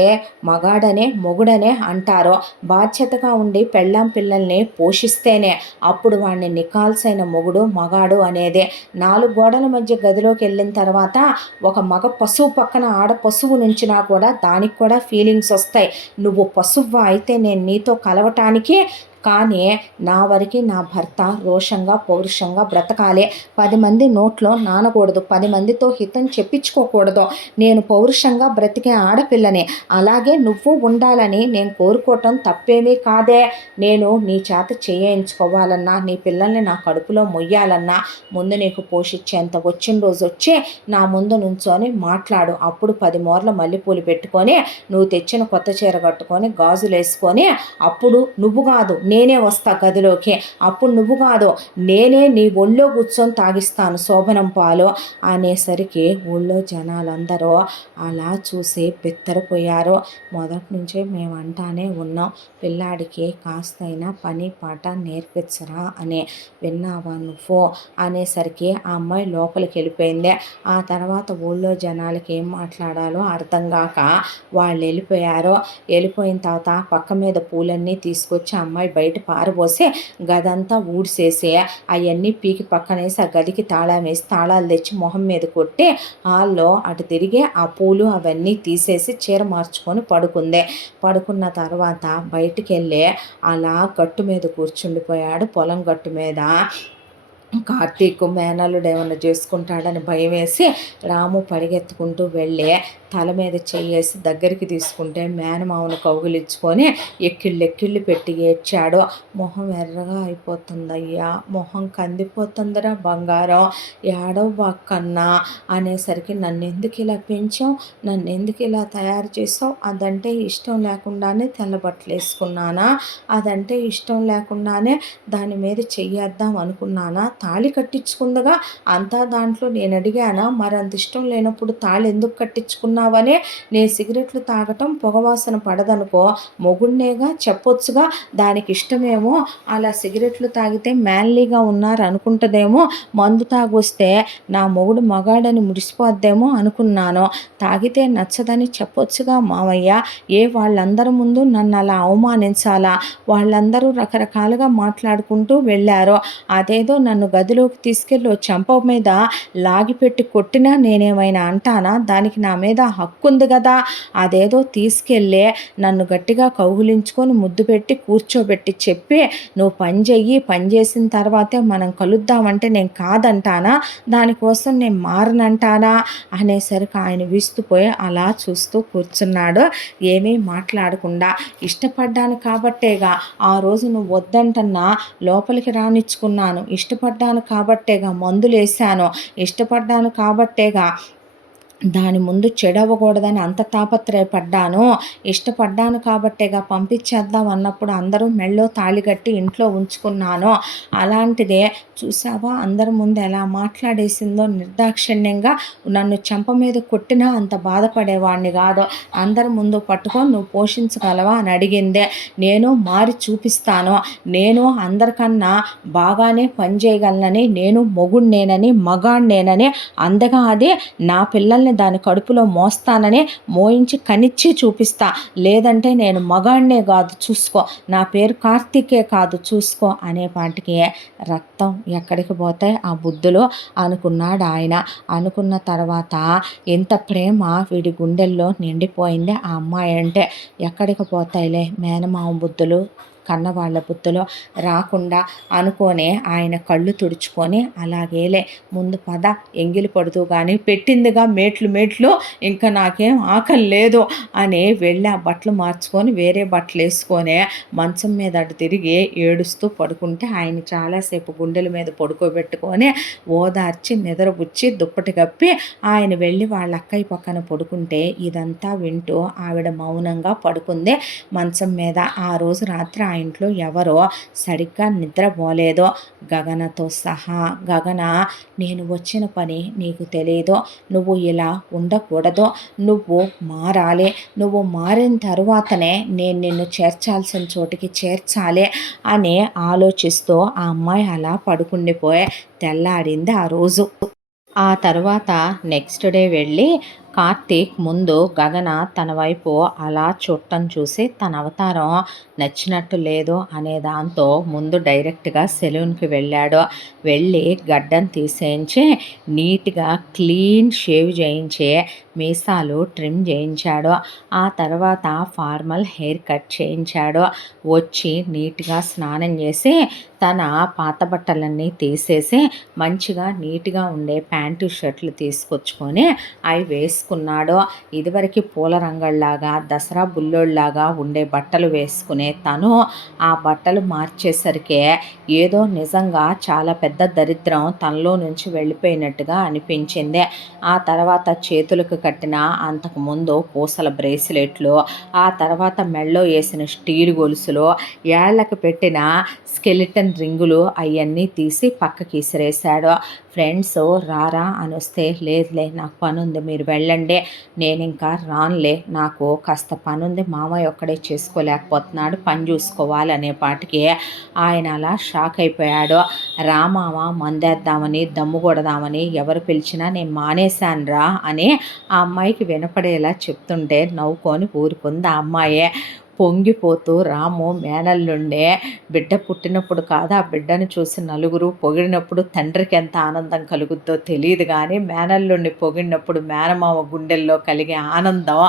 మగాడనే మొగుడనే అంటారు. బాధ్యతగా ఉండి పెళ్ళాం పిల్లల్ని పోషిస్తేనే అప్పుడు వాడిని నికాల్సైన మొగుడు మగాడు అనేదే. 4 గోడల మధ్య గదిలోకి వెళ్ళిన తర్వాత ఒక మగ పశువు పక్కన ఆడ పశువు నుంచినా కూడా దానికి కూడా ఫీలింగ్స్ వస్తాయి. నువ్వు పశువు అయితే నేను నీతో కలవటానికి, కానీ నా వరకు నా భర్త రోషంగా పౌరుషంగా బ్రతకాలి. 10 మంది నోట్లో నానకూడదు, 10 మందితో హితం చెప్పించుకోకూడదు. నేను పౌరుషంగా బ్రతికే ఆడపిల్లని, అలాగే నువ్వు ఉండాలని నేను కోరుకోవటం తప్పేమీ కాదే. నేను నీ చేత చేయించుకోవాలన్నా, నీ పిల్లల్ని నా కడుపులో మొయ్యాలన్నా ముందు నీకు పోషించేంత వచ్చిన రోజు వచ్చి నా ముందు నుంచొని మాట్లాడు. అప్పుడు 10 మూరల మల్లెపూలు పెట్టుకొని, నువ్వు తెచ్చిన కొత్త చీర కట్టుకొని, గాజులు వేసుకొని, అప్పుడు నువ్వు కాదు నేనే వస్తా గదిలోకి. అప్పుడు నువ్వు కాదు నేనే నీ ఒళ్ళో కూర్చొని తాగిస్తాను శోభనం పాలు అనేసరికి ఊళ్ళో జనాలందరూ అలా చూసి బిత్తరపోయారు. మొదటి నుంచే మేము అంటానే ఉన్నాం, పిల్లాడికి కాస్తైనా పని పాట నేర్పించరా అని. విన్నావా నువ్వు అనేసరికి ఆ అమ్మాయి లోపలికి వెళ్ళిపోయింది. ఆ తర్వాత ఊళ్ళో జనాలకి ఏం మాట్లాడాలో అర్థం కాక వాళ్ళు వెళ్ళిపోయిన తర్వాత పక్క మీద పూలన్నీ తీసుకొచ్చి అమ్మాయి బయట పారబోసి గదంతా ఊడ్చేసి అవన్నీ పీకి పక్కనేసి ఆ గదికి తాళం వేసి తాళాలు తెచ్చి మొహం మీద కొట్టి హాల్లో అటు తిరిగి ఆ పూలు అవన్నీ తీసేసి చీర మార్చుకొని పడుకున్న తర్వాత బయటికి వెళ్ళి అలా గట్టు మీద కూర్చుండిపోయాడు. పొలం గట్టు మీద కార్తీక్ మేనల్లుడు ఏమన్నా చేసుకుంటాడని భయం వేసి రాము పరిగెత్తుకుంటూ వెళ్ళి తల మీద చెయ్యేసి దగ్గరికి తీసుకుంటే మేనమామను కౌగిలించుకొని ఎక్కిళ్ళు పెట్టి ఏడ్చాడు. మొహం ఎర్రగా అయిపోతుందయ్యా, మొహం కందిపోతుందిరా బంగారం, ఏడవ బాక్కన్నా అనేసరికి నన్నెందుకు ఇలా పెంచావు, నన్నెందుకు ఇలా తయారు చేసావు, అదంటే ఇష్టం లేకుండానే తెల్ల బట్టలు వేసుకున్నానా, అదంటే ఇష్టం లేకుండానే దాని మీద చెయ్యేద్దాం అనుకున్నానా, తాళి కట్టించుకుందిగా, అంతా దాంట్లో నేను అడిగానా, మరి అంత ఇష్టం లేనప్పుడు తాళి ఎందుకు కట్టించుకున్నావనే, నేను సిగరెట్లు తాగటం పొగవాసన పడదనుకో, మొగుడినేగా చెప్పొచ్చుగా, దానికి ఇష్టమేమో అలా సిగరెట్లు తాగితే మ్యాన్లీగా ఉన్నారు అనుకుంటదేమో, మందు తాగొస్తే నా మొగుడు మగాడని మురిసిపోద్దేమో అనుకున్నాను. తాగితే నచ్చదని చెప్పొచ్చుగా మావయ్య, వాళ్ళందరి ముందు నన్ను అలా అవమానించాలా? వాళ్ళందరూ రకరకాలుగా మాట్లాడుకుంటూ వెళ్ళారు. అదేదో నన్ను గదిలోకి తీసుకెళ్ళి ఓ చెంప మీద లాగిపెట్టి కొట్టినా నేనేమైనా అంటానా? దానికి నా మీద హక్కుంది కదా. అదేదో తీసుకెళ్ళి నన్ను గట్టిగా కౌగిలించుకొని ముద్దు పెట్టి కూర్చోబెట్టి చెప్పి, నువ్వు పని చెయ్యి, పని చేసిన తర్వాతే మనం కలుద్దామంటే నేను కాదంటానా? దానికోసం నేను మారనంటానా? అనేసరికి ఆయన విస్తుపోయి అలా చూస్తూ కూర్చున్నాడు, ఏమీ మాట్లాడకుండా. ఇష్టపడ్డాను కాబట్టేగా ఆ రోజు నువ్వు వద్దంటన్నా లోపలికి రానిచ్చుకున్నాను. ఇష్టపడ్డాను కాబట్టేగా మందులేశాను. ఇష్టపడ్డాను కాబట్టేగా దాని ముందు చెడవ్వకూడదని అంత తాపత్రయపడ్డాను. ఇష్టపడ్డాను కాబట్టేగా పంపించేద్దాం అన్నప్పుడు అందరూ మెళ్ళో తాళి కట్టి ఇంట్లో ఉంచుకున్నాను. అలాంటిదే చూసావా అందరి ముందు ఎలా మాట్లాడేసిందో నిర్దాక్షిణ్యంగా. నన్ను చెంప మీద కొట్టినా అంత బాధపడేవాడిని కాదు. అందరి ముందు పట్టుకొని నువ్వు పోషించగలవా అని అడిగిందే. నేను మారి చూపిస్తాను, నేను అందరికన్నా బాగానే పనిచేయగలనని, నేను మొగుడినేనని, మగాడినేనని, అందగా అది నా పిల్లల్ని దాని కడుపులో మోస్తానని మోయించి కనిచ్చి చూపిస్తా. లేదంటే నేను మగాడినే కాదు చూసుకో, నా పేరు కార్తీకే కాదు చూసుకో అనేపాటికి రక్తం ఎక్కడికి పోతాయి ఆ బుద్ధులు అనుకున్నాడు ఆయన. అనుకున్న తర్వాత ఎంత ప్రేమ వీడి గుండెల్లో నిండిపోయింది ఆ అమ్మాయి అంటే. ఎక్కడికి పోతాయిలే మేనమామ బుద్ధులు, కన్నవాళ్ళ బుద్ధులు రాకుండా అనుకోనే ఆయన కళ్ళు తుడుచుకొని, అలాగేలే ముందు పద ఎంగిలి పడుతూ కానీ పెట్టిందిగా మేట్లు మేట్లు, ఇంకా నాకేం ఆకలి లేదు అని వెళ్ళి ఆ బట్టలు మార్చుకొని వేరే బట్టలు వేసుకొని మంచం మీద అటు తిరిగి ఏడుస్తూ పడుకుంటే ఆయన చాలాసేపు గుండెల మీద పడుకోబెట్టుకొని ఓదార్చి నిద్రపుచ్చి దుప్పటి కప్పి ఆయన వెళ్ళి వాళ్ళ అక్కయ్య పక్కన పడుకుంటే ఇదంతా వింటూ ఆవిడ మౌనంగా పడుకుంది మంచం మీద. ఆ రోజు రాత్రి ఆ ఇంట్లో ఎవరో సరిగ్గా నిద్రపోలేదో, గగనతో సహా. గగన, నేను వచ్చిన పని నీకు తెలియదు, నువ్వు ఇలా ఉండకూడదు, నువ్వు మారాలి, నువ్వు మారిన తరువాతనే నేను నిన్ను చేర్చాల్సిన చోటికి చేర్చాలి అని ఆలోచిస్తూ ఆ అమ్మాయి అలా పడుకుండిపోయి తెల్లారింది ఆ రోజు. ఆ తర్వాత నెక్స్ట్ డే వెళ్ళి కార్తీక్ ముందు గగన తన వైపు అలా చూడటం చూసి తన అవతారం నచ్చినట్టు లేదు అనే దాంతో ముందు డైరెక్ట్గా సెలూన్కి వెళ్ళాడు. వెళ్ళి గడ్డం తీసేయించి నీట్గా క్లీన్ షేవ్ చేయించి మీసాలు ట్రిమ్ చేయించాడు. ఆ తర్వాత ఫార్మల్ హెయిర్ కట్ చేయించాడు. వచ్చి నీట్గా స్నానం చేసి తన పాత బట్టలన్నీ తీసేసి మంచిగా నీట్గా ఉండే ప్యాంటు షర్ట్లు తీసుకొచ్చుకొని అవి వేసుకున్నాడు. ఇదివరకు పూల రంగల్లాగా దసరా బుల్లోళ్ళలాగా ఉండే బట్టలు వేసుకునే తను ఆ బట్టలు మార్చేసరికి ఏదో నిజంగా చాలా పెద్ద దరిద్రం తనలో నుంచి వెళ్ళిపోయినట్టుగా అనిపించింది. ఆ తర్వాత చేతులకు కట్టిన అంతకుముందు పూసల బ్రేస్లెట్లు, ఆ తర్వాత మెళ్ళో వేసిన స్టీల్ గొలుసులు, ఏళ్లకు పెట్టిన స్కెలిటన్ రింగులు అవన్నీ తీసి పక్కకి ఇసిరేశాడు. ఫ్రెండ్స్ రారా అని వస్తే, లేదులే నాకు పని ఉంది మీరు వెళ్ళండి, నేను ఇంకా రానులే, నాకు కాస్త పని ఉంది, మామయ్య ఒక్కడే చేసుకోలేకపోతున్నాడు, పని చూసుకోవాలి అనేపాటికి ఆయన అలా షాక్ అయిపోయాడు. రామామ మందేద్దామని దమ్ము కొడదామని ఎవరు పిలిచినా నేను మానేశాను రా అని ఆ అమ్మాయికి వినపడేలా చెప్తుంటే నవ్వుకొని ఊరుకుంది ఆ అమ్మాయే. పొంగిపోతూ రాము మేనల్లుండే, బిడ్డ పుట్టినప్పుడు కాదు ఆ బిడ్డను చూసి నలుగురు పొగిడినప్పుడు తండ్రికి ఎంత ఆనందం కలుగుద్దో తెలియదు, కానీ మేనల్లుండి పొగిడినప్పుడు మేనమామ గుండెల్లో కలిగే ఆనందం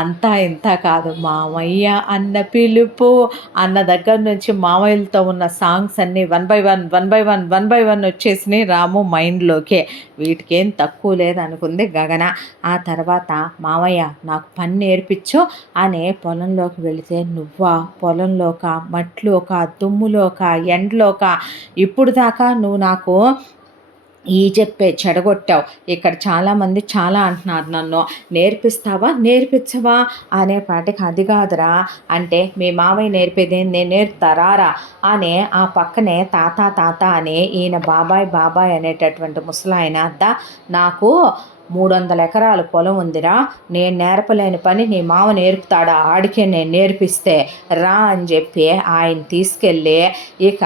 అంతా ఇంత కాదు. మామయ్య అన్న పిలుపు అన్న దగ్గర నుంచి మామయ్యలతో ఉన్న సాంగ్స్ అన్నీ 1 by 1 వచ్చేసినాయి రాము మైండ్లోకే. వీటికేం తక్కువ లేదనుకుంది గగన. ఆ తర్వాత మామయ్య నాకు పని నేర్పించు అనే పొలంలోకి వెళితే, నువ్వా పొలంలోక, మట్టిలోక, దుమ్ములోక, ఎండలోక, ఇప్పుడు దాకా నువ్వు నాకు ఈ చెప్పే చెడగొట్టావు. ఇక్కడ చాలామంది చాలా అంటున్నారు నన్ను. నేర్పిస్తావా? నేర్పించవా? అనేపాటికి అది కాదురా అంటే, మీ మావయ్య నేర్పేదేంది నేను నేర్పుతారా అనే ఆ పక్కనే తాత తాత అని ఈయన బాబాయ్ బాబాయ్ అనేటటువంటి ముసలాయన నాకు 300 ఎకరాలు పొలం ఉందిరా, నేను నేర్పలేని పని నీ మావ నేర్పుతాడా, ఆడికే నేను నేర్పిస్తే రా అని చెప్పి ఆయన తీసుకెళ్ళి ఇక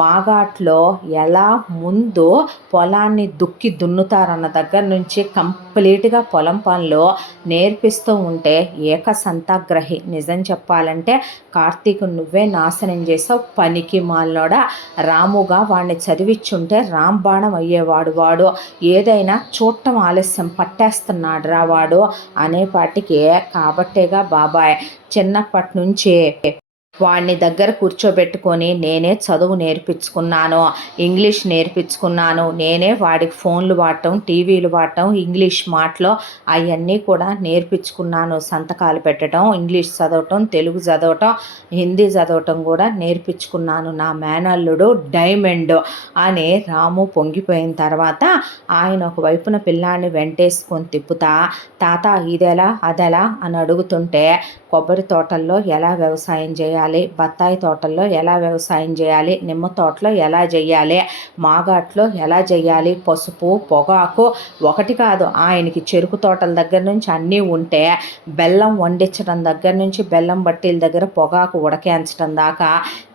మాగాట్లో ఎలా ముందు పొలాన్ని దున్నుతారన్న దగ్గర నుంచి కంప్లీట్గా పొలం పనులు నేర్పిస్తూ ఉంటే ఏకసంతాగ్రహి. నిజం చెప్పాలంటే కార్తీక్ నువ్వే నాశనం చేసావు, పనికి మాలినోడా. రాముగా వాడిని చదివించుంటే రాంబాణం అయ్యేవాడు వాడు. ఏదైనా చూడటం ఆలస్యం, పట్టేస్తున్నాడు రా వాడు అనేపాటికి. కాబట్టేగా బాబాయ్ చిన్నప్పటి నుంచి వాడిని దగ్గర కూర్చోబెట్టుకొని నేనే చదువు నేర్పించుకున్నాను, ఇంగ్లీష్ నేర్పించుకున్నాను. నేనే వాడికి ఫోన్లు వాడటం, టీవీలు వాడటం, ఇంగ్లీష్ మాటలు అవన్నీ కూడా నేర్పించుకున్నాను. సంతకాలు పెట్టడం, ఇంగ్లీష్ చదవటం, తెలుగు చదవటం, హిందీ చదవటం కూడా నేర్పించుకున్నాను. నా మేనల్లుడు డైమండ్ అని రాము పొంగిపోయిన తర్వాత ఆయన ఒకవైపున పిల్లాన్ని వెంటేసుకొని తిప్పుతా, తాత ఇదెలా అదెలా అని అడుగుతుంటే, కొబ్బరి తోటల్లో ఎలా వ్యవసాయం చేయాలి, బత్తాయి తోటల్లో ఎలా వ్యవసాయం చేయాలి, నిమ్మ తోటలో ఎలా చేయాలి, మాగాట్లో ఎలా చేయాలి, పసుపు పొగాకు ఒకటి కాదు ఆయనకి చెరుకు తోటల దగ్గర నుంచి అన్నీ ఉంటే, బెల్లం వండించడం దగ్గర నుంచి బెల్లం బట్టీల దగ్గర పొగాకు ఉడకేంచడం దాకా,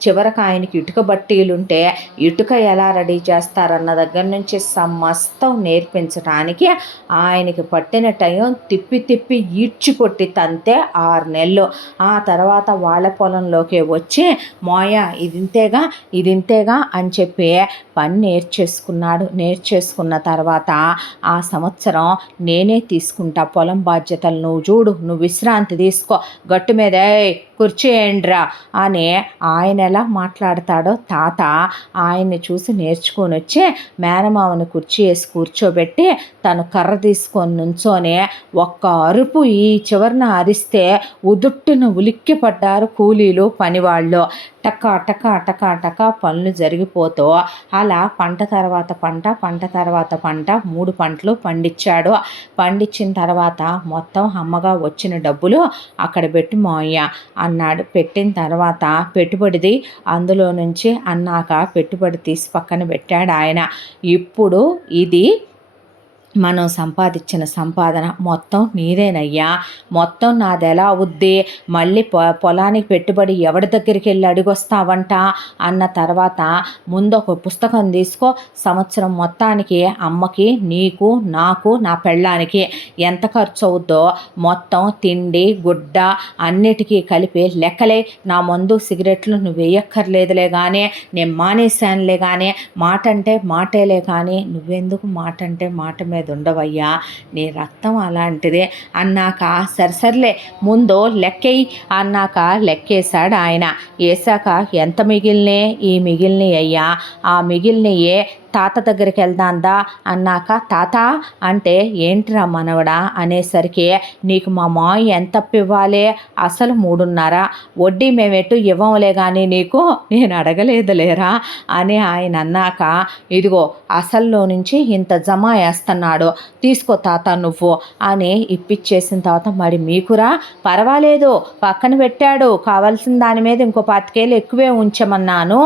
చివరికి ఆయనకి ఇటుక బట్టీలుంటే ఇటుక ఎలా రెడీ చేస్తారన్న దగ్గర నుంచి సమస్తం నేర్పించడానికి ఆయనకి పట్టిన టైం తిప్పి తిప్పి ఈడ్చికొట్టి తంతే 6 నెలలు. ఆ తర్వాత వాళ్ళ పొలంలోకి వచ్చి మోయ ఇది ఇంతేగా అని చెప్పి పని నేర్చేసుకున్న తర్వాత ఆ సంవత్సరం నేనే తీసుకుంటా పొలం బాధ్యతలు, నువ్వు చూడు, నువ్వు విశ్రాంతి తీసుకో, గట్టు మీద కూర్చేయండిరా అని ఆయన ఎలా మాట్లాడతాడో తాత ఆయన్ని చూసి నేర్చుకొని వచ్చి మేనమామని కుర్చీ వేసి కూర్చోబెట్టి తను కర్ర తీసుకొని నుంచోనే ఒక్క అరుపు ఈ చివరిన అరిస్తే ఉదుట్టున ఉలిక్కి పడ్డారు కూలీలు పనివాళ్ళు. టకా టకా టకా టకా పనులు జరిగిపోతూ అలా పంట తర్వాత పంట 3 పంటలు పండించాడు. పండించిన తర్వాత మొత్తం అమ్మగా వచ్చిన డబ్బులు అక్కడ పెట్టి మోయ్య అన్నాడు. పెట్టిన తర్వాత పెట్టుబడిది అందులో నుంచి అన్నాక పెట్టుబడి తీసి పక్కన పెట్టాడు ఆయన. ఇప్పుడు ఇది మనం సంపాదించిన సంపాదన మొత్తం నీదేనయ్యా, మొత్తం నాది ఎలా అవుద్ది, మళ్ళీ పొలానికి పెట్టుబడి ఎవరి దగ్గరికి వెళ్ళి అడిగొస్తావంట అన్న తర్వాత ముందు ఒక పుస్తకం తీసుకో, సంవత్సరం మొత్తానికి అమ్మకి, నీకు, నాకు, నా పెళ్ళానికి ఎంత ఖర్చు అవుద్దో మొత్తం తిండి గుడ్డ అన్నిటికీ కలిపి లెక్కలే. నా మందు సిగరెట్లు నువ్వు వేయక్కర్లేదులే కానీ, నేను మానేశానులే కానీ, మాట అంటే మాటేలే కానీ నువ్వెందుకు మాట అంటే మాట మీద ఉండవయ్యా, నీ రక్తం అలాంటిదే అన్నాక సరిసర్లే ముందు లెక్కేయి అన్నాక లెక్కేశాడు ఆయన. వేసాక ఎంత మిగిలినే, ఈ మిగిలినవి అయ్యా, ఆ మిగిలినయే తాత దగ్గరికి వెళ్దాందా అన్నాక, తాత అంటే ఏంట్రా మనవడా అనేసరికి, నీకు మా మాయ ఎంత ఇవ్వాలి, అసలు 3.5, వడ్డీ మేమెటు ఇవ్వములే కానీ నీకు, నేను అడగలేదులేరా అని ఆయన అన్నాక, ఇదిగో అసల్లో నుంచి ఇంత జమ వేస్తున్నాడు, తీసుకో తాత నువ్వు అని ఇప్పిచ్చేసిన తర్వాత, మరి మీకురా పర్వాలేదు పక్కన పెట్టాడు, కావాల్సిన దాని మీద ఇంకో 25,000 ఎక్కువే ఉంచమన్నాను,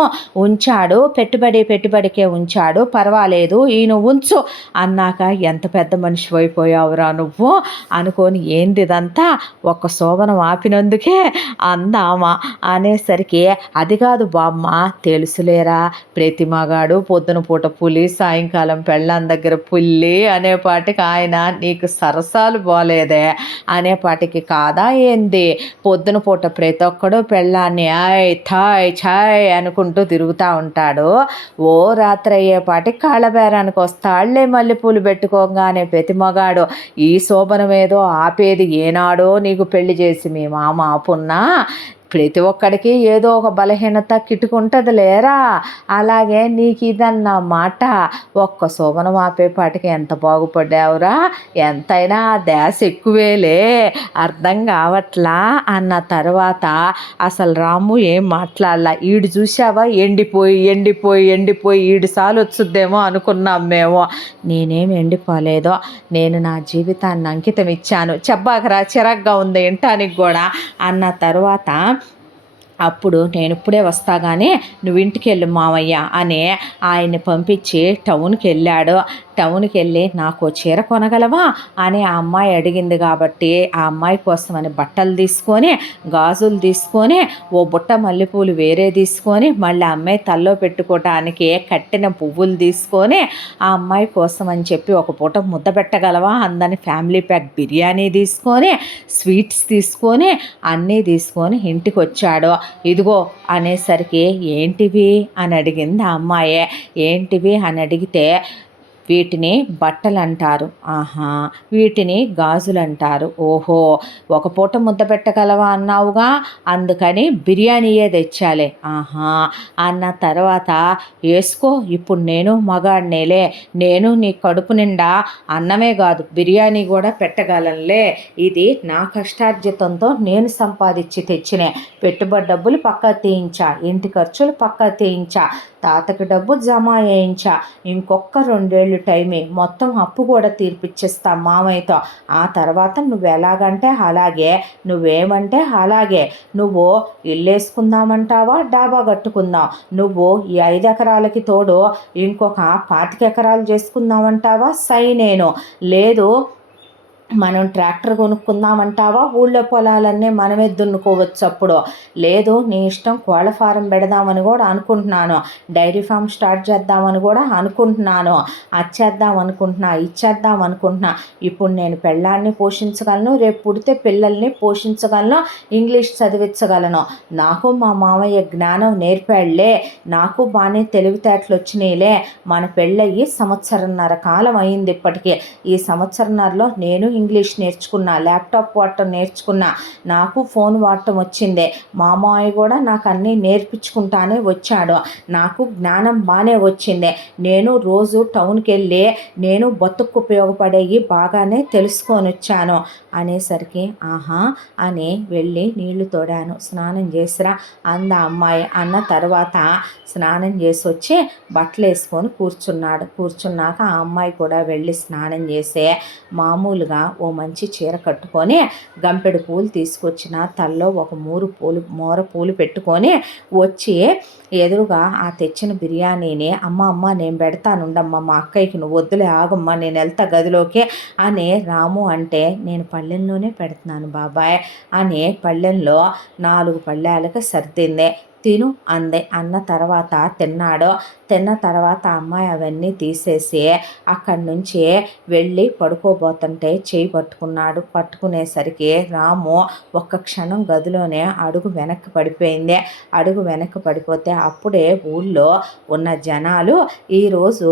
ఉంచాడు, పెట్టుబడికే ఉంచాడు, పర్వాలేదు ఈయన ఉంచు అన్నాక, ఎంత పెద్ద మనిషి అయిపోయావురా నువ్వు అనుకొని, ఏందిదంతా ఒక్క శోభనం ఆపినందుకే అందామా అనేసరికి, అది కాదు బామ్మ తెలుసులేరా, ప్రతి మగాడు పొద్దున పూట పులి సాయంకాలం పెళ్ళాం దగ్గర పుల్లి అనేపాటికి ఆయన నీకు సరసాలు పోలేదే అనేపాటికి, కాదా ఏంది, పొద్దున పూట ప్రతి ఒక్కడు పెళ్ళాన్ని ఆయ్ థాయ్ ఛాయ్ అనుకుంటూ తిరుగుతూ ఉంటాడు, ఓ రాత్రి అయ్యేపాటికి కాళ్ళబేరానికి వస్తాళ్లే మల్లెపూలు పెట్టుకోగానే ప్రతి మగాడు ఈ శోభనం ఏదో ఆపేది ఏనాడో నీకు పెళ్లి చేసి మీ మామ ఆపున్నా, ప్రతి ఒక్కడికి ఏదో ఒక బలహీనత కిట్టుకుంటుంది లేరా. అలాగే నీకు ఇదన్నమాట. ఒక్క శోభనం ఆపేపాటికి ఎంత బాగుపడ్డావురా, ఎంతైనా ధ్యాస ఎక్కువేలే, అర్థం కావట్లా అన్న తర్వాత అసలు రాము ఏం మాట్లాడలా. ఈడు చూసావా ఎండిపోయి ఎండిపోయి ఎండిపోయి ఈడు సాలు వచ్చుద్దేమో అనుకున్నాం మేము. నేనేం ఎండిపోలేదో, నేను నా జీవితాన్ని అంకితం ఇచ్చాను, చెప్పాకరా చిరాగ్గా ఉంది వినటానికి కూడా అన్న తర్వాత అప్పుడు నేను ఇప్పుడే వస్తాగానే నువ్వు ఇంటికి వెళ్ళు మావయ్య అని ఆయన్ని పంపించి టౌన్కి వెళ్ళాడు. టౌన్కి వెళ్ళి నాకు చీర కొనగలవా అని ఆ అమ్మాయి అడిగింది కాబట్టి ఆ అమ్మాయి కోసమని బట్టలు తీసుకొని గాజులు తీసుకొని ఓ బుట్ట మల్లెపూలు వేరే తీసుకొని మళ్ళీ అమ్మాయి తల్లో పెట్టుకోవటానికి కట్టిన పువ్వులు తీసుకొని ఆ అమ్మాయి కోసం అని చెప్పి ఒక పూట ముద్ద పెట్టగలవా అందని ఫ్యామిలీ ప్యాక్ బిర్యానీ తీసుకొని స్వీట్స్ తీసుకొని అన్నీ తీసుకొని ఇంటికి వచ్చాడు. ఇదిగో అనేసరికి ఏంటివి అని అడిగింది ఆ అమ్మాయే. ఏంటివి అని అడిగితే వీటిని బట్టలు అంటారు, ఆహా, వీటిని గాజులు అంటారు, ఓహో, ఒక పూట ముద్ద పెట్టగలవా అన్నావుగా అందుకని బిర్యానీయే తెచ్చాలే, ఆహా అన్న తర్వాత వేసుకో, ఇప్పుడు నేను మగాడినేలే, నేను నీ కడుపు నిండా అన్నమే కాదు బిర్యానీ కూడా పెట్టగలనులే, ఇది నా కష్టార్జితంతో నేను సంపాదించి తెచ్చినే, పెట్టుబడి డబ్బులు పక్కా తీయించా, ఇంటి ఖర్చులు పక్కా తీయించా, తాతకి డబ్బు జమ చేయించా, ఇంకొక 2 ఏళ్ళు టైమే, మొత్తం అప్పు కూడా తీర్పిచ్చేస్తా మామయ్యతో, ఆ తర్వాత నువ్వు ఎలాగంటే అలాగే, నువ్వేమంటే అలాగే, నువ్వు ఇల్లు వేసుకుందామంటావా డాబా కట్టుకుందాం, నువ్వు ఈ 5 ఎకరాలకి తోడు ఇంకొక 25 ఎకరాలు చేసుకుందామంటావా సై, నేను లేదు మనం ట్రాక్టర్ కొనుక్కుందామంటావా, ఊళ్ళో పొలాలన్నీ మనమే దున్నుకోవచ్చు, అప్పుడు లేదు నీ ఇష్టం కోళ్ళ ఫారం పెడదామని కూడా అనుకుంటున్నాను, డైరీ ఫామ్ స్టార్ట్ చేద్దామని కూడా అనుకుంటున్నాను, అచ్చేద్దాం అనుకుంటున్నా, ఇచ్చేద్దాం అనుకుంటున్నా, ఇప్పుడు నేను పెళ్ళాన్ని పోషించగలను, రేపు పుడితే పిల్లల్ని పోషించగలను, ఇంగ్లీష్ చదివించగలను, నాకు మా మామయ్య జ్ఞానం నేర్పాళ్లే, నాకు బాగానే తెలివితేటలు వచ్చినాయిలే, మన పెళ్ళయ్యి 1.5 కాలం అయింది ఇప్పటికీ, ఈ 1.5 నేను ఇంగ్లీష్ నేర్చుకున్నా, ల్యాప్టాప్ వాడటం నేర్చుకున్నా, నాకు ఫోన్ వాడటం వచ్చిందే, మా మామయ్య కూడా నాకు అన్నీ నేర్పించుకుంటానే వచ్చాడు, నాకు జ్ఞానం బాగానే వచ్చిందే, నేను రోజు టౌన్కి వెళ్ళి నేను బతుకు ఉపయోగపడేవి బాగానే తెలుసుకొని వచ్చాను అనేసరికి ఆహా అని వెళ్ళి నీళ్లు తోడాను, స్నానం చేసిరా అంద అమ్మాయి. అన్న తర్వాత స్నానం చేసి వచ్చి బట్టలు వేసుకొని కూర్చున్నాడు. కూర్చున్నాక ఆ అమ్మాయి కూడా వెళ్ళి స్నానం చేసి మామూలుగా ఓ మంచి చీర కట్టుకొని గంపెడు పూలు తీసుకొచ్చిన తల్లో ఒక మోర పూలు పెట్టుకొని వచ్చి ఎదురుగా ఆ తెచ్చిన బిర్యానీని అమ్మ నేను పెడతానుండమ్మా, మా అక్కయ్యకి నువ్వు వద్దులే ఆగమ్మా నేను వెళ్తా గదిలోకి అని రాము అంటే, నేను పళ్ళెంలోనే పెడుతున్నాను బాబాయ్ అని పళ్ళెంలో 4 పళ్ళాలకు సర్దిందే, తిను అందే. అన్న తర్వాత తిన్నాడు. తిన్న తర్వాత అమ్మాయి అవన్నీ తీసేసి అక్కడి నుంచి వెళ్ళి పడుకోబోతుంటే చేయి పట్టుకున్నాడు. పట్టుకునేసరికి రాము ఒక్క క్షణం గదిలోనే అడుగు వెనక్కి పడిపోయింది. అడుగు వెనక్కి పడిపోతే అప్పుడే ఊళ్ళో ఉన్న జనాలు ఈరోజు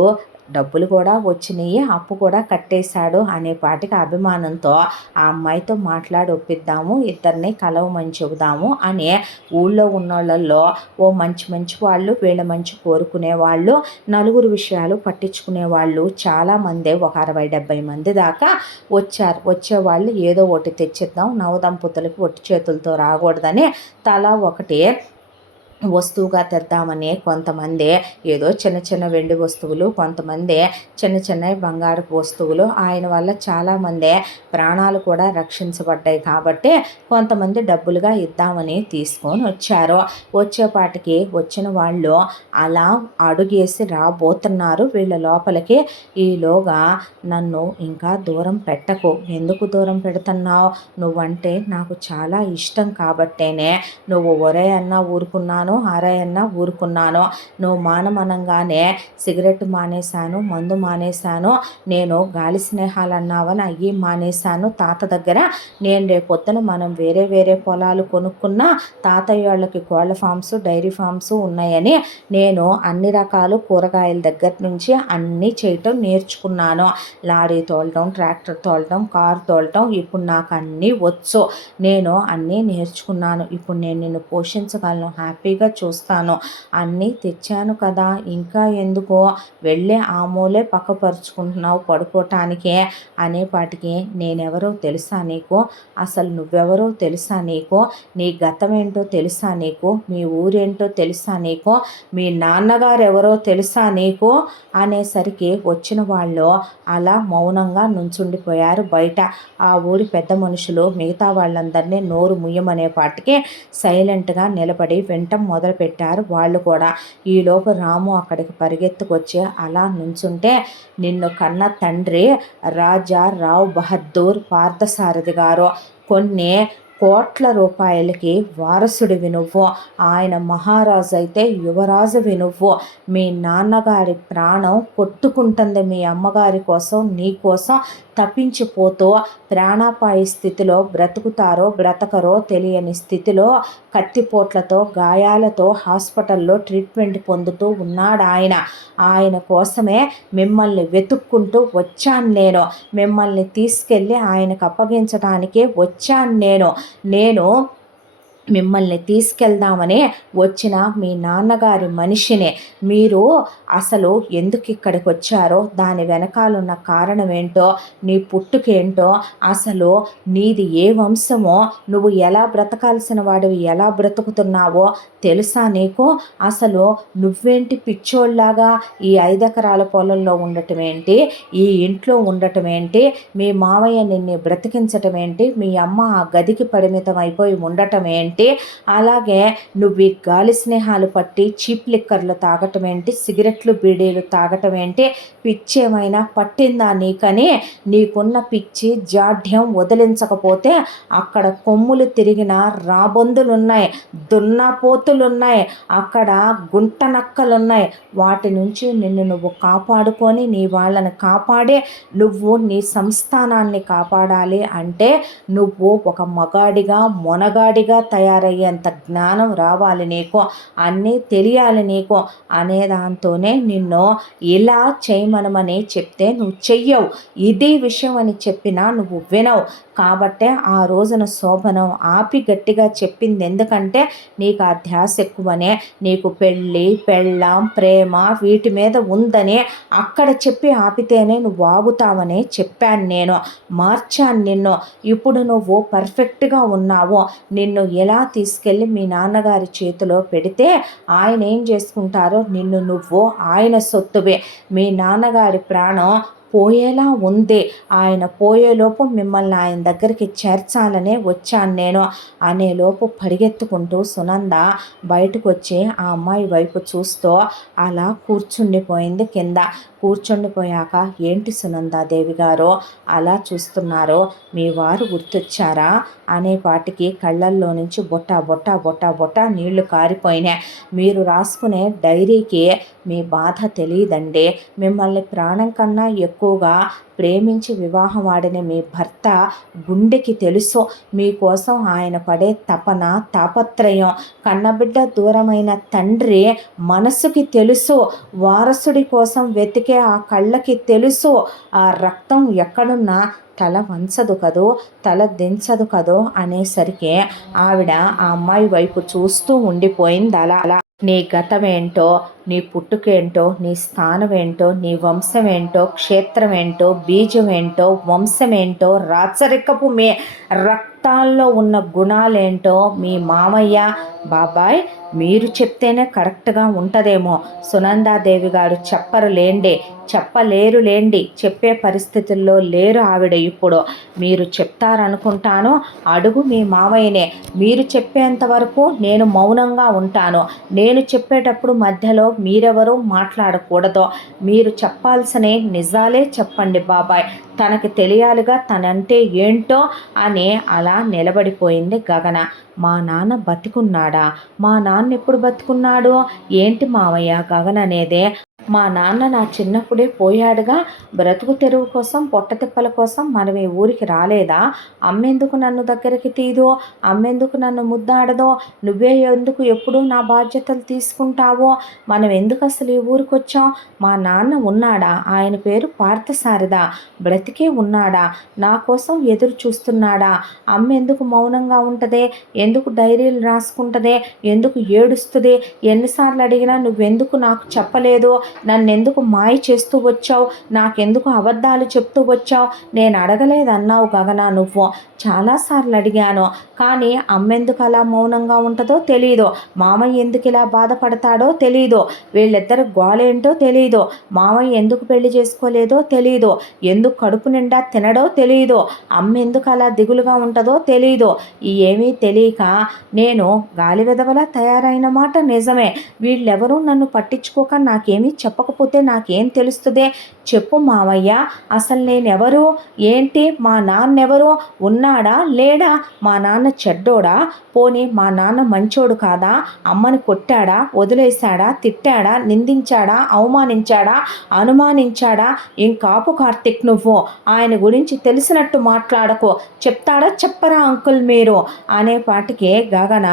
డబ్బులు కూడా వచ్చినాయి, అప్పు కూడా కట్టేశాడు అనే పాటికి అభిమానంతో ఆ అమ్మాయితో మాట్లాడి ఒప్పిద్దాము, ఇద్దరిని కలవమని చెబుదాము అని ఊళ్ళో ఉన్నోళ్ళల్లో ఓ మంచి వాళ్ళు, వీళ్ళ మంచి కోరుకునే వాళ్ళు, నలుగురు విషయాలు పట్టించుకునే వాళ్ళు చాలామంది, ఒక 60-70 మంది దాకా వచ్చారు. వచ్చేవాళ్ళు ఏదో ఒకటి తెచ్చిద్దాం, నవదంపతులకి ఒట్టి చేతులతో రాకూడదని తలా ఒకటి వస్తువుగా తెద్దామని కొంతమంది ఏదో చిన్న వెండి వస్తువులు, కొంతమంది చిన్న బంగారపు వస్తువులు, ఆయన వల్ల చాలామంది ప్రాణాలు కూడా రక్షించబడ్డాయి కాబట్టి కొంతమంది డబ్బులుగా ఇద్దామని తీసుకొని వచ్చారు. వచ్చేపాటికి వచ్చిన వాళ్ళు అలా అడుగేసి రాబోతున్నారు వీళ్ళ లోపలికి. ఈలోగా నన్ను ఇంకా దూరం పెట్టకు, ఎందుకు దూరం పెడుతున్నావు, నువ్వంటే నాకు చాలా ఇష్టం కాబట్టేనే నువ్వు ఒరే అన్నా ఊరుకున్నాను, ఊరుకున్నాను, ఆరయ్యన్న ఊరుకున్నాను. నువ్వు మానమనంగానే సిగరెట్ మానేశాను, మందు మానేశాను, నేను గాలి స్నేహాలు అన్నావని అయ్యి మానేశాను తాత దగ్గర. నేను రేపొద్దున మనం వేరే వేరే పొలాలు కొనుక్కున్నా తాతయ్య వాళ్ళకి కోళ్ళ ఫామ్స్, డైరీ ఫామ్స్ ఉన్నాయని నేను అన్ని రకాలు కూరగాయల దగ్గర నుంచి అన్నీ చేయటం నేర్చుకున్నాను. లారీ తోలటం, ట్రాక్టర్ తోలటం, కారు తోలటం ఇప్పుడు నాకు అన్నీ వచ్చు. నేను అన్నీ నేర్చుకున్నాను. ఇప్పుడు నేను నిన్ను పోషించగలను, హ్యాపీగా చూస్తాను. అన్నీ తెచ్చాను కదా, ఇంకా ఎందుకో వెళ్ళే ఆ మూలే పక్కపరుచుకుంటున్నావు పడుకోవటానికే అనేపాటికి నేనెవరో తెలుసా నీకు, అసలు నువ్వెవరో తెలుసా నీకు, నీ గతం ఏంటో తెలుసా నీకు, మీ ఊరేంటో తెలుసా నీకు, మీ నాన్నగారు ఎవరో తెలుసా నీకు అనేసరికి వచ్చిన వాళ్ళు అలా మౌనంగా నుంచుండిపోయారు బయట. ఆ ఊరి పెద్ద మనుషులు మిగతా వాళ్ళందరినీ నోరు ముయ్యమనేపాటికి సైలెంట్గా నిలబడి వింటం మొదలుపెట్టారు వాళ్ళు కూడా. ఈలోపు రాము అక్కడికి పరిగెత్తుకొచ్చి అలా నుంచుంటే, నిన్ను కన్న తండ్రి రాజా రావ్ బహద్దూర్ పార్థసారథి గారు, కొన్ని కోట్ల రూపాయలకి వారసుడివి నువ్వు. ఆయన మహారాజు అయితే యువరాజువి నువ్వు. మీ నాన్నగారి ప్రాణం కొట్టుకుంటుంది మీ అమ్మగారి కోసం, నీ కోసం తప్పించిపోతూ ప్రాణాపాయ స్థితిలో బ్రతుకుతారో బ్రతకరో తెలియని స్థితిలో కత్తిపోట్లతో గాయాలతో హాస్పిటల్లో ట్రీట్మెంట్ పొందుతూ ఉన్నాడు ఆయన. ఆయన కోసమే మిమ్మల్ని వెతుక్కుంటూ వచ్చాను నేను. మిమ్మల్ని తీసుకెళ్ళి ఆయనకు అప్పగించడానికే వచ్చాను నేను మిమ్మల్ని తీసుకెళ్దామని వచ్చిన మీ నాన్నగారి మనిషిని. మీరు అసలు ఎందుకు ఇక్కడికి వచ్చారో, దాని వెనకాలన్న కారణం ఏంటో, నీ పుట్టుకేంటో, అసలు నీది ఏ వంశమో, నువ్వు ఎలా బ్రతకాల్సిన వాడివి ఎలా బ్రతుకుతున్నావో తెలుసా నీకు? అసలు నువ్వేంటి పిచ్చోళ్ళలాగా ఈ 5 ఎకరాల పొలంలో ఉండటం ఏంటి, ఈ ఇంట్లో ఉండటం ఏంటి, మీ మావయ్య నిన్ను బ్రతికించటం ఏంటి, మీ అమ్మ ఆ గదికి పరిమితం అయిపోయి ఉండటం ఏంటి, అలాగే నువ్వు ఈ గాలి స్నేహాలు పట్టి చీప్ లిక్కర్లు తాగటం ఏంటి, సిగరెట్లు బీడీలు తాగటం ఏంటి, పిచ్చి ఏమైనా పట్టిందా నీకని, నీకున్న పిచ్చి జాఢ్యం వదిలించకపోతే అక్కడ కొమ్ములు తిరిగిన రాబొందులున్నాయి, దున్నపోతులున్నాయి, అక్కడ గుంట నక్కలున్నాయి. వాటి నుంచి నిన్ను నువ్వు కాపాడుకొని నీ వాళ్ళని కాపాడే నువ్వు నీ సంస్థానాన్ని కాపాడాలి అంటే నువ్వు ఒక మగాడిగా మొనగాడిగా తయారయ్యేంత జ్ఞానం రావాలి నీకు, అన్నీ తెలియాలి నీకు అనే దాంతోనే నిన్ను ఇలా చేయమనమని చెప్తే నువ్వు చెయ్యవు, ఇది విషయం అని చెప్పినా నువ్వు వినవు. కాబట్టే ఆ రోజున శోభనం ఆపి గట్టిగా చెప్పింది ఎందుకంటే నీకు ఆ ధ్యాస ఎక్కువనే, నీకు పెళ్ళి పెళ్ళాం ప్రేమ వీటి మీద ఉందని అక్కడ చెప్పి ఆపితేనే నువ్వు ఆగుతావని చెప్పాను నేను. మార్చాను నిన్ను. ఇప్పుడు నువ్వు పర్ఫెక్ట్గా ఉన్నావు. నిన్ను ఎలా తీసుకెళ్ళి మీ నాన్నగారి చేతిలో పెడితే ఆయన ఏం చేసుకుంటారో, నిన్ను నువ్వు ఆయన సొత్తువే. మీ నాన్నగారి ప్రాణం పోయేలా ఉంది, ఆయన పోయేలోపు మిమ్మల్ని ఆయన దగ్గరికి చేర్చాలనే వచ్చాను నేను అనేలోపు పరిగెత్తుకుంటూ సునంద బయటకు వచ్చి ఆ అమ్మాయి వైపు చూస్తూ అలా కూర్చుండిపోయింది కింద. కూర్చుండిపోయాక, ఏంటి సునందాదేవి గారు అలా చూస్తున్నారు, మీ వారు గుర్తొచ్చారా అనేపాటికి కళ్ళల్లో నుంచి బొట్ట బొట్ట బొట్ట బొట్ట నీళ్లు కారిపోయినాయి. మీరు రాసుకునే డైరీకి మీ బాధ తెలియదండి. మిమ్మల్ని ప్రాణం కన్నా ఎక్కువగా ప్రేమించి వివాహం ఆడిన మీ భర్త గుండెకి తెలుసు, మీకోసం ఆయన పడే తపన తాపత్రయం, కన్నబిడ్డ దూరమైన తండ్రి మనసుకి తెలుసు, వారసుడి కోసం వెతికే ఆ కళ్ళకి తెలుసు. ఆ రక్తం ఎక్కడున్నా తల వంచదు కదూ, తల దించదు కదో అనేసరికి ఆవిడ ఆ అమ్మాయి వైపు చూస్తూ ఉండిపోయింది. అలా నీ గతమేంటో, నీ పుట్టుకేంటో, నీ స్థానమేంటో, నీ వంశమేంటో, క్షేత్రమేంటో, బీజమేంటో, వంశమేంటో, రాచరికపు మీ రక్తాల్లో ఉన్న గుణాలేంటో మీ మామయ్య బాబాయ్ మీరు చెప్తేనే కరెక్ట్గా ఉంటుందేమో, సునందాదేవి గారు చెప్పరు లేండి. చెప్పలేరులేండి, చెప్పే పరిస్థితుల్లో లేరు ఆవిడ ఇప్పుడు. మీరు చెప్తారనుకుంటాను, అడుగు మీ మావయ్యనే. మీరు చెప్పేంత వరకు నేను మౌనంగా ఉంటాను. నేను చెప్పేటప్పుడు మధ్యలో మీరెవరూ మాట్లాడకూడదు. మీరు చెప్పాల్సిన నిజాలే చెప్పండి బాబాయ్, తనకి తెలియాలిగా తనంటే ఏంటో అని అలా నిలబడిపోయింది గగన. మా నాన్న బతికున్నాడా? మా నాన్న ఎప్పుడు బతికున్నాడు? ఏంటి మావయ్య గగన అనేదే? మా నాన్న నా చిన్నప్పుడే పోయాడుగా. బ్రతుకు తెరువు కోసం, పొట్టతిప్పల కోసం మనం ఈ ఊరికి రాలేదా? అమ్మెందుకు నన్ను దగ్గరికి తీదో? అమ్మెందుకు నన్ను ముద్దాడదో? నువ్వే ఎందుకు ఎప్పుడు నా బాధ్యతలు తీసుకుంటావో? మనం ఎందుకు అసలు ఈ ఊరికి వచ్చాం? మా నాన్న ఉన్నాడా? ఆయన పేరు పార్థసారథ. బ్రతికే ఉన్నాడా? నా కోసం ఎదురు చూస్తున్నాడా? అమ్మ ఎందుకు మౌనంగా ఉంటదే? ఎందుకు డైరీలు రాసుకుంటదే? ఎందుకు ఏడుస్తుంది? ఎన్నిసార్లు అడిగినా నువ్వెందుకు నాకు చెప్పలేదు? నన్నెందుకు మాయ చేస్తూ వచ్చావు? నాకెందుకు అబద్ధాలు చెప్తూ వచ్చావు? నేను అడగలేదన్నావు గగన నువ్వు. చాలాసార్లు అడిగాను, కానీ అమ్మెందుకు అలా మౌనంగా ఉంటుందో తెలీదు. మామయ్య ఎందుకు ఇలా బాధపడతాడో తెలీదు. వీళ్ళిద్దరు గోలేంటో తెలీదు. మామయ్య ఎందుకు పెళ్లి చేసుకోలేదో తెలీదు. ఎందుకు కడుపు నిండా తినడో తెలీదు. అమ్మ ఎందుకు అలా దిగులుగా ఉంటుందో తెలీదు. ఏమీ తెలియక నేను గాలి వెదవలా తయారైన మాట నిజమే. వీళ్ళెవరూ నన్ను పట్టించుకోక నాకేమీ చెప్పకపోతే నాకేం తెలుస్తుందే? చెప్పు మావయ్య, అసలు నేనెవరు? ఏంటి? మా నాన్నెవరు? ఉన్నాడా లేడా? మా నాన్న చెడ్డోడా? పోనీ మా నాన్న మంచోడు కాదా? అమ్మని కొట్టాడా? వదిలేశాడా? తిట్టాడా? నిందించాడా? అవమానించాడా? అనుమానించాడా? ఇంకాపు కార్తిక్ నువ్వు. ఆయన గురించి తెలిసినట్టు మాట్లాడకు. చెప్తాడా చెప్పరా అంకుల్ మీరు అనేపాటికి గగన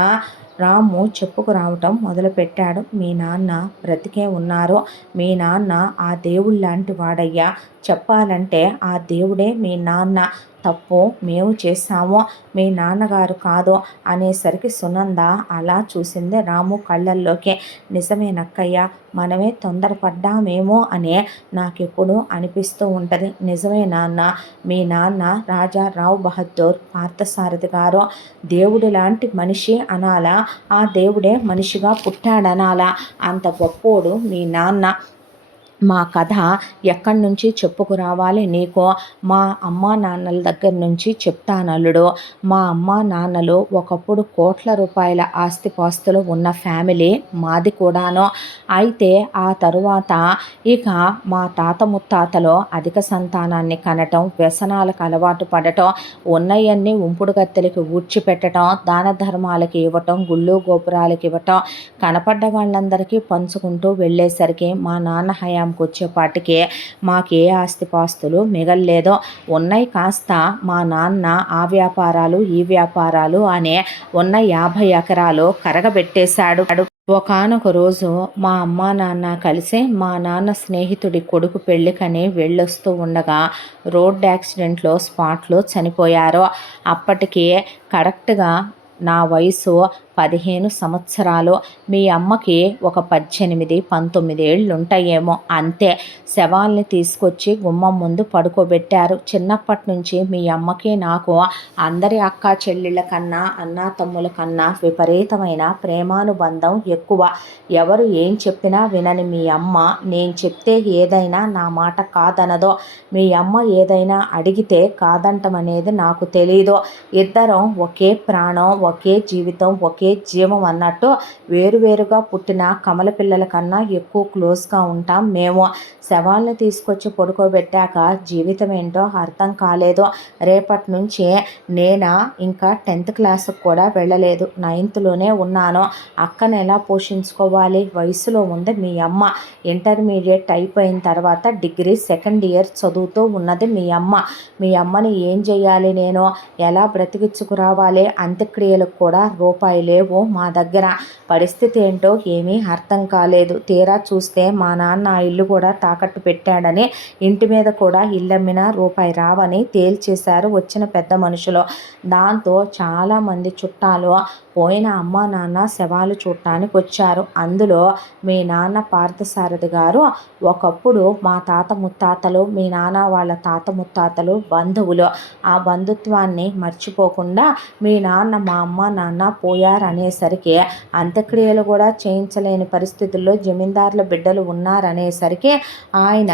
రాము చెప్పుకు రావటం మొదలుపెట్టాడు. మీ నాన్న బ్రతికే ఉన్నారు. మీ నాన్న ఆ దేవుళ్ళలాంటి వాడయ్యా. చెప్పాలంటే ఆ దేవుడే మీ నాన్న. తప్పు మేము చేశాము, మీ నాన్నగారు కాదు అనేసరికి సునంద అలా చూసింది రాము కళ్ళల్లోకి. నిజమేనక్కయ్య, మనమే తొందరపడ్డామేమో అనే నాకెప్పుడు అనిపిస్తూ ఉంటుంది. నిజమే నాన్న, మీ నాన్న రాజా రావ్ బహదూర్ పార్థసారథి గారు దేవుడి లాంటి మనిషి అనాలా? ఆ దేవుడే మనిషిగా పుట్టాడనాలా? అంత గొప్పోడు మీ నాన్న. మా కథ ఎక్కడి నుంచి చెప్పుకురావాలి నీకు? మా అమ్మా నాన్నల దగ్గర నుంచి చెప్తానల్లుడు. మా అమ్మా నాన్నలు ఒకప్పుడు కోట్ల రూపాయల ఆస్తిపాస్తులు ఉన్న ఫ్యామిలీ మాది కూడాను. అయితే ఆ తరువాత ఇక మా తాత ముత్తాతలో అధిక సంతానాన్ని కనటం, వ్యసనాలకు అలవాటు పడటం, ఉన్నయన్నీ ఉంపుడు గత్తెలకి ఊడ్చిపెట్టడం, దాన ధర్మాలకి ఇవ్వటం, గుళ్ళు గోపురాలకి ఇవ్వటం, కనపడ్డ వాళ్ళందరికీ పంచుకుంటూ వెళ్ళేసరికి మా నాన్న హయాం వచ్చేపాటికి మాకే ఆస్తిపాస్తులు మిగల్లేదో. ఉన్నాయి కాస్త మా నాన్న ఆ వ్యాపారాలు ఈ వ్యాపారాలు అనే ఉన్న 50 ఎకరాలు కరగబెట్టేశాడు. ఒకానొక రోజు మా అమ్మా నాన్న కలిసి మా నాన్న స్నేహితుడి కొడుకు పెళ్ళికని వెళ్ళొస్తూ ఉండగా రోడ్ యాక్సిడెంట్లో స్పాట్లో చనిపోయారు. అప్పటికి కరెక్ట్గా నా వయసు 15 సంవత్సరాలు. మీ అమ్మకి ఒక 18, 19 ఏళ్ళు ఉంటాయేమో అంతే. శవాల్ని తీసుకొచ్చి గుమ్మం ముందు పడుకోబెట్టారు. చిన్నప్పటి నుంచి మీ అమ్మకి నాకు అందరి అక్కా చెల్లెళ్ళ కన్నా, అన్నా తమ్ముల కన్నా విపరీతమైన ప్రేమానుబంధం ఎక్కువ. ఎవరు ఏం చెప్పినా వినని మీ అమ్మ నేను చెప్తే ఏదైనా నా మాట కాదనదో. మీ అమ్మ ఏదైనా అడిగితే కాదంటం అనేది నాకు తెలీదు. ఇద్దరం ఒకే ప్రాణం, ఒకే జీవితం, ఒకే జీవం అన్నట్టు వేరువేరుగా పుట్టిన కమల పిల్లల కన్నా ఎక్కువ క్లోజ్గా ఉంటాం మేము. శవాల్ని తీసుకొచ్చి పడుకోబెట్టాక జీవితం ఏంటో అర్థం కాలేదు. రేపటి నుంచి నేనా ఇంకా 10th క్లాస్కి కూడా వెళ్ళలేదు, 9thలోనే ఉన్నాను. అక్కను ఎలా పోషించుకోవాలి? వయసులో ఉంది మీ అమ్మ. ఇంటర్మీడియట్ అయిపోయిన తర్వాత డిగ్రీ 2nd ఇయర్ చదువుతూ ఉన్నది మీ అమ్మ. మీ అమ్మని ఏం చెయ్యాలి నేను? ఎలా బ్రతికించుకురావాలి? అంత్యక్రియలకు కూడా రూపాయి లేవు మా దగ్గర. పరిస్థితి ఏంటో ఏమీ అర్థం కాలేదు. తీరా చూస్తే మా నాన్న ఆ ఇల్లు కూడా తాకట్టు పెట్టాడని, ఇంటి మీద కూడా ఇల్లమ్మినా రూపాయి రావని తేల్చేశారు వచ్చిన పెద్ద మనుషులు. దాంతో చాలామంది చుట్టాలు పోయిన అమ్మా నాన్న శవాలు చూడటానికి వచ్చారు. అందులో మీ నాన్న పార్థసారథి గారు ఒకప్పుడు మా తాత ముత్తాతలు, మీ నాన్న వాళ్ళ తాత ముత్తాతలు బంధువులు. ఆ బంధుత్వాన్ని మర్చిపోకుండా మీ నాన్న మా అమ్మ నాన్న పోయారనేసరికి అంత్యక్రియలు కూడా చేయించలేని పరిస్థితుల్లో జమీందారుల బిడ్డలు ఉన్నారనేసరికి ఆయన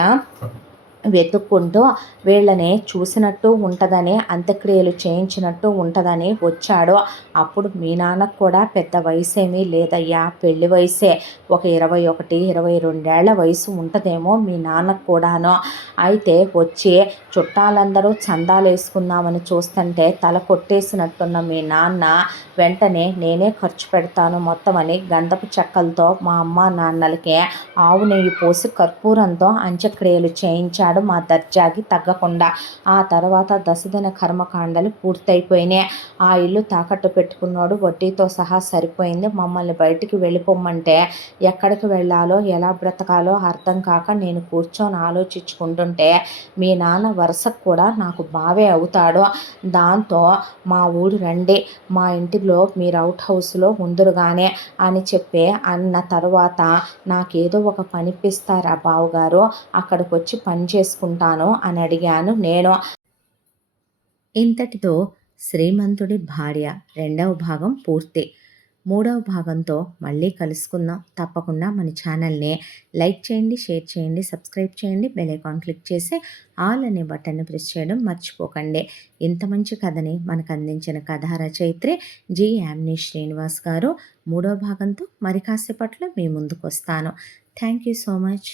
వెతుక్కుంటూ వీళ్ళని చూసినట్టు ఉంటుందని, అంత్యక్రియలు చేయించినట్టు ఉంటుందని వచ్చాడు. అప్పుడు మీ నాన్నకు కూడా పెద్ద వయసేమీ లేదయ్యా, పెళ్లి వయసే ఒక 21, 22 వయసు ఉంటుందేమో మీ నాన్నకు కూడాను. అయితే వచ్చి చుట్టాలందరూ చందాలు వేసుకుందామని చూస్తుంటే తల కొట్టేసినట్టున్న మీ నాన్న వెంటనే నేనే ఖర్చు పెడతాను మొత్తం అని గంధపు చెక్కలతో మా అమ్మ నాన్నలకి ఆవు నెయ్యి పోసి కర్పూరంతో అంత్యక్రియలు చేయించాడు మా దర్జాకి తగ్గకుండా. ఆ తర్వాత దశదిన కర్మకాండలు పూర్తయిపోయినాయి. ఆ ఇల్లు తాకట్టు పెట్టుకున్నాడు, వడ్డీతో సహా సరిపోయింది. మమ్మల్ని బయటికి వెళ్ళిపోమ్మంటే ఎక్కడికి వెళ్ళాలో ఎలా బ్రతకాలో అర్థం కాక నేను కూర్చొని ఆలోచించుకుంటుంటే మీ నాన్న వరుసకు కూడా నాకు బావే అవుతాడు. దాంతో మా ఊరు రండి, మా ఇంటిలో మీరు అవుట్ హౌస్లో ఉందురుగానే అని చెప్పి అన్న తర్వాత నాకేదో ఒక పనిపిస్తారా బావగారు, అక్కడికి వచ్చి పని చేసుకుంటాను అని అడిగాను నేను. ఇంతటితో శ్రీమంతుడి భార్య 2వ భాగం పూర్తి. 3వ భాగంతో మళ్ళీ కలుసుకుందాం. తప్పకుండా మన ఛానల్ని లైక్ చేయండి, షేర్ చేయండి, సబ్స్క్రైబ్ చేయండి, బెల్ ఐకాన్ క్లిక్ చేసి ఆల్ అనే బటన్ని ప్రెస్ చేయడం మర్చిపోకండి. ఇంత మంచి కథని మనకు అందించిన కథా రచయిత్రి జి. యామిని శ్రీనివాస్ గారు. 3వ భాగంతో మరి కాసేపట్లో మీ ముందుకు వస్తాను. Thank you so much.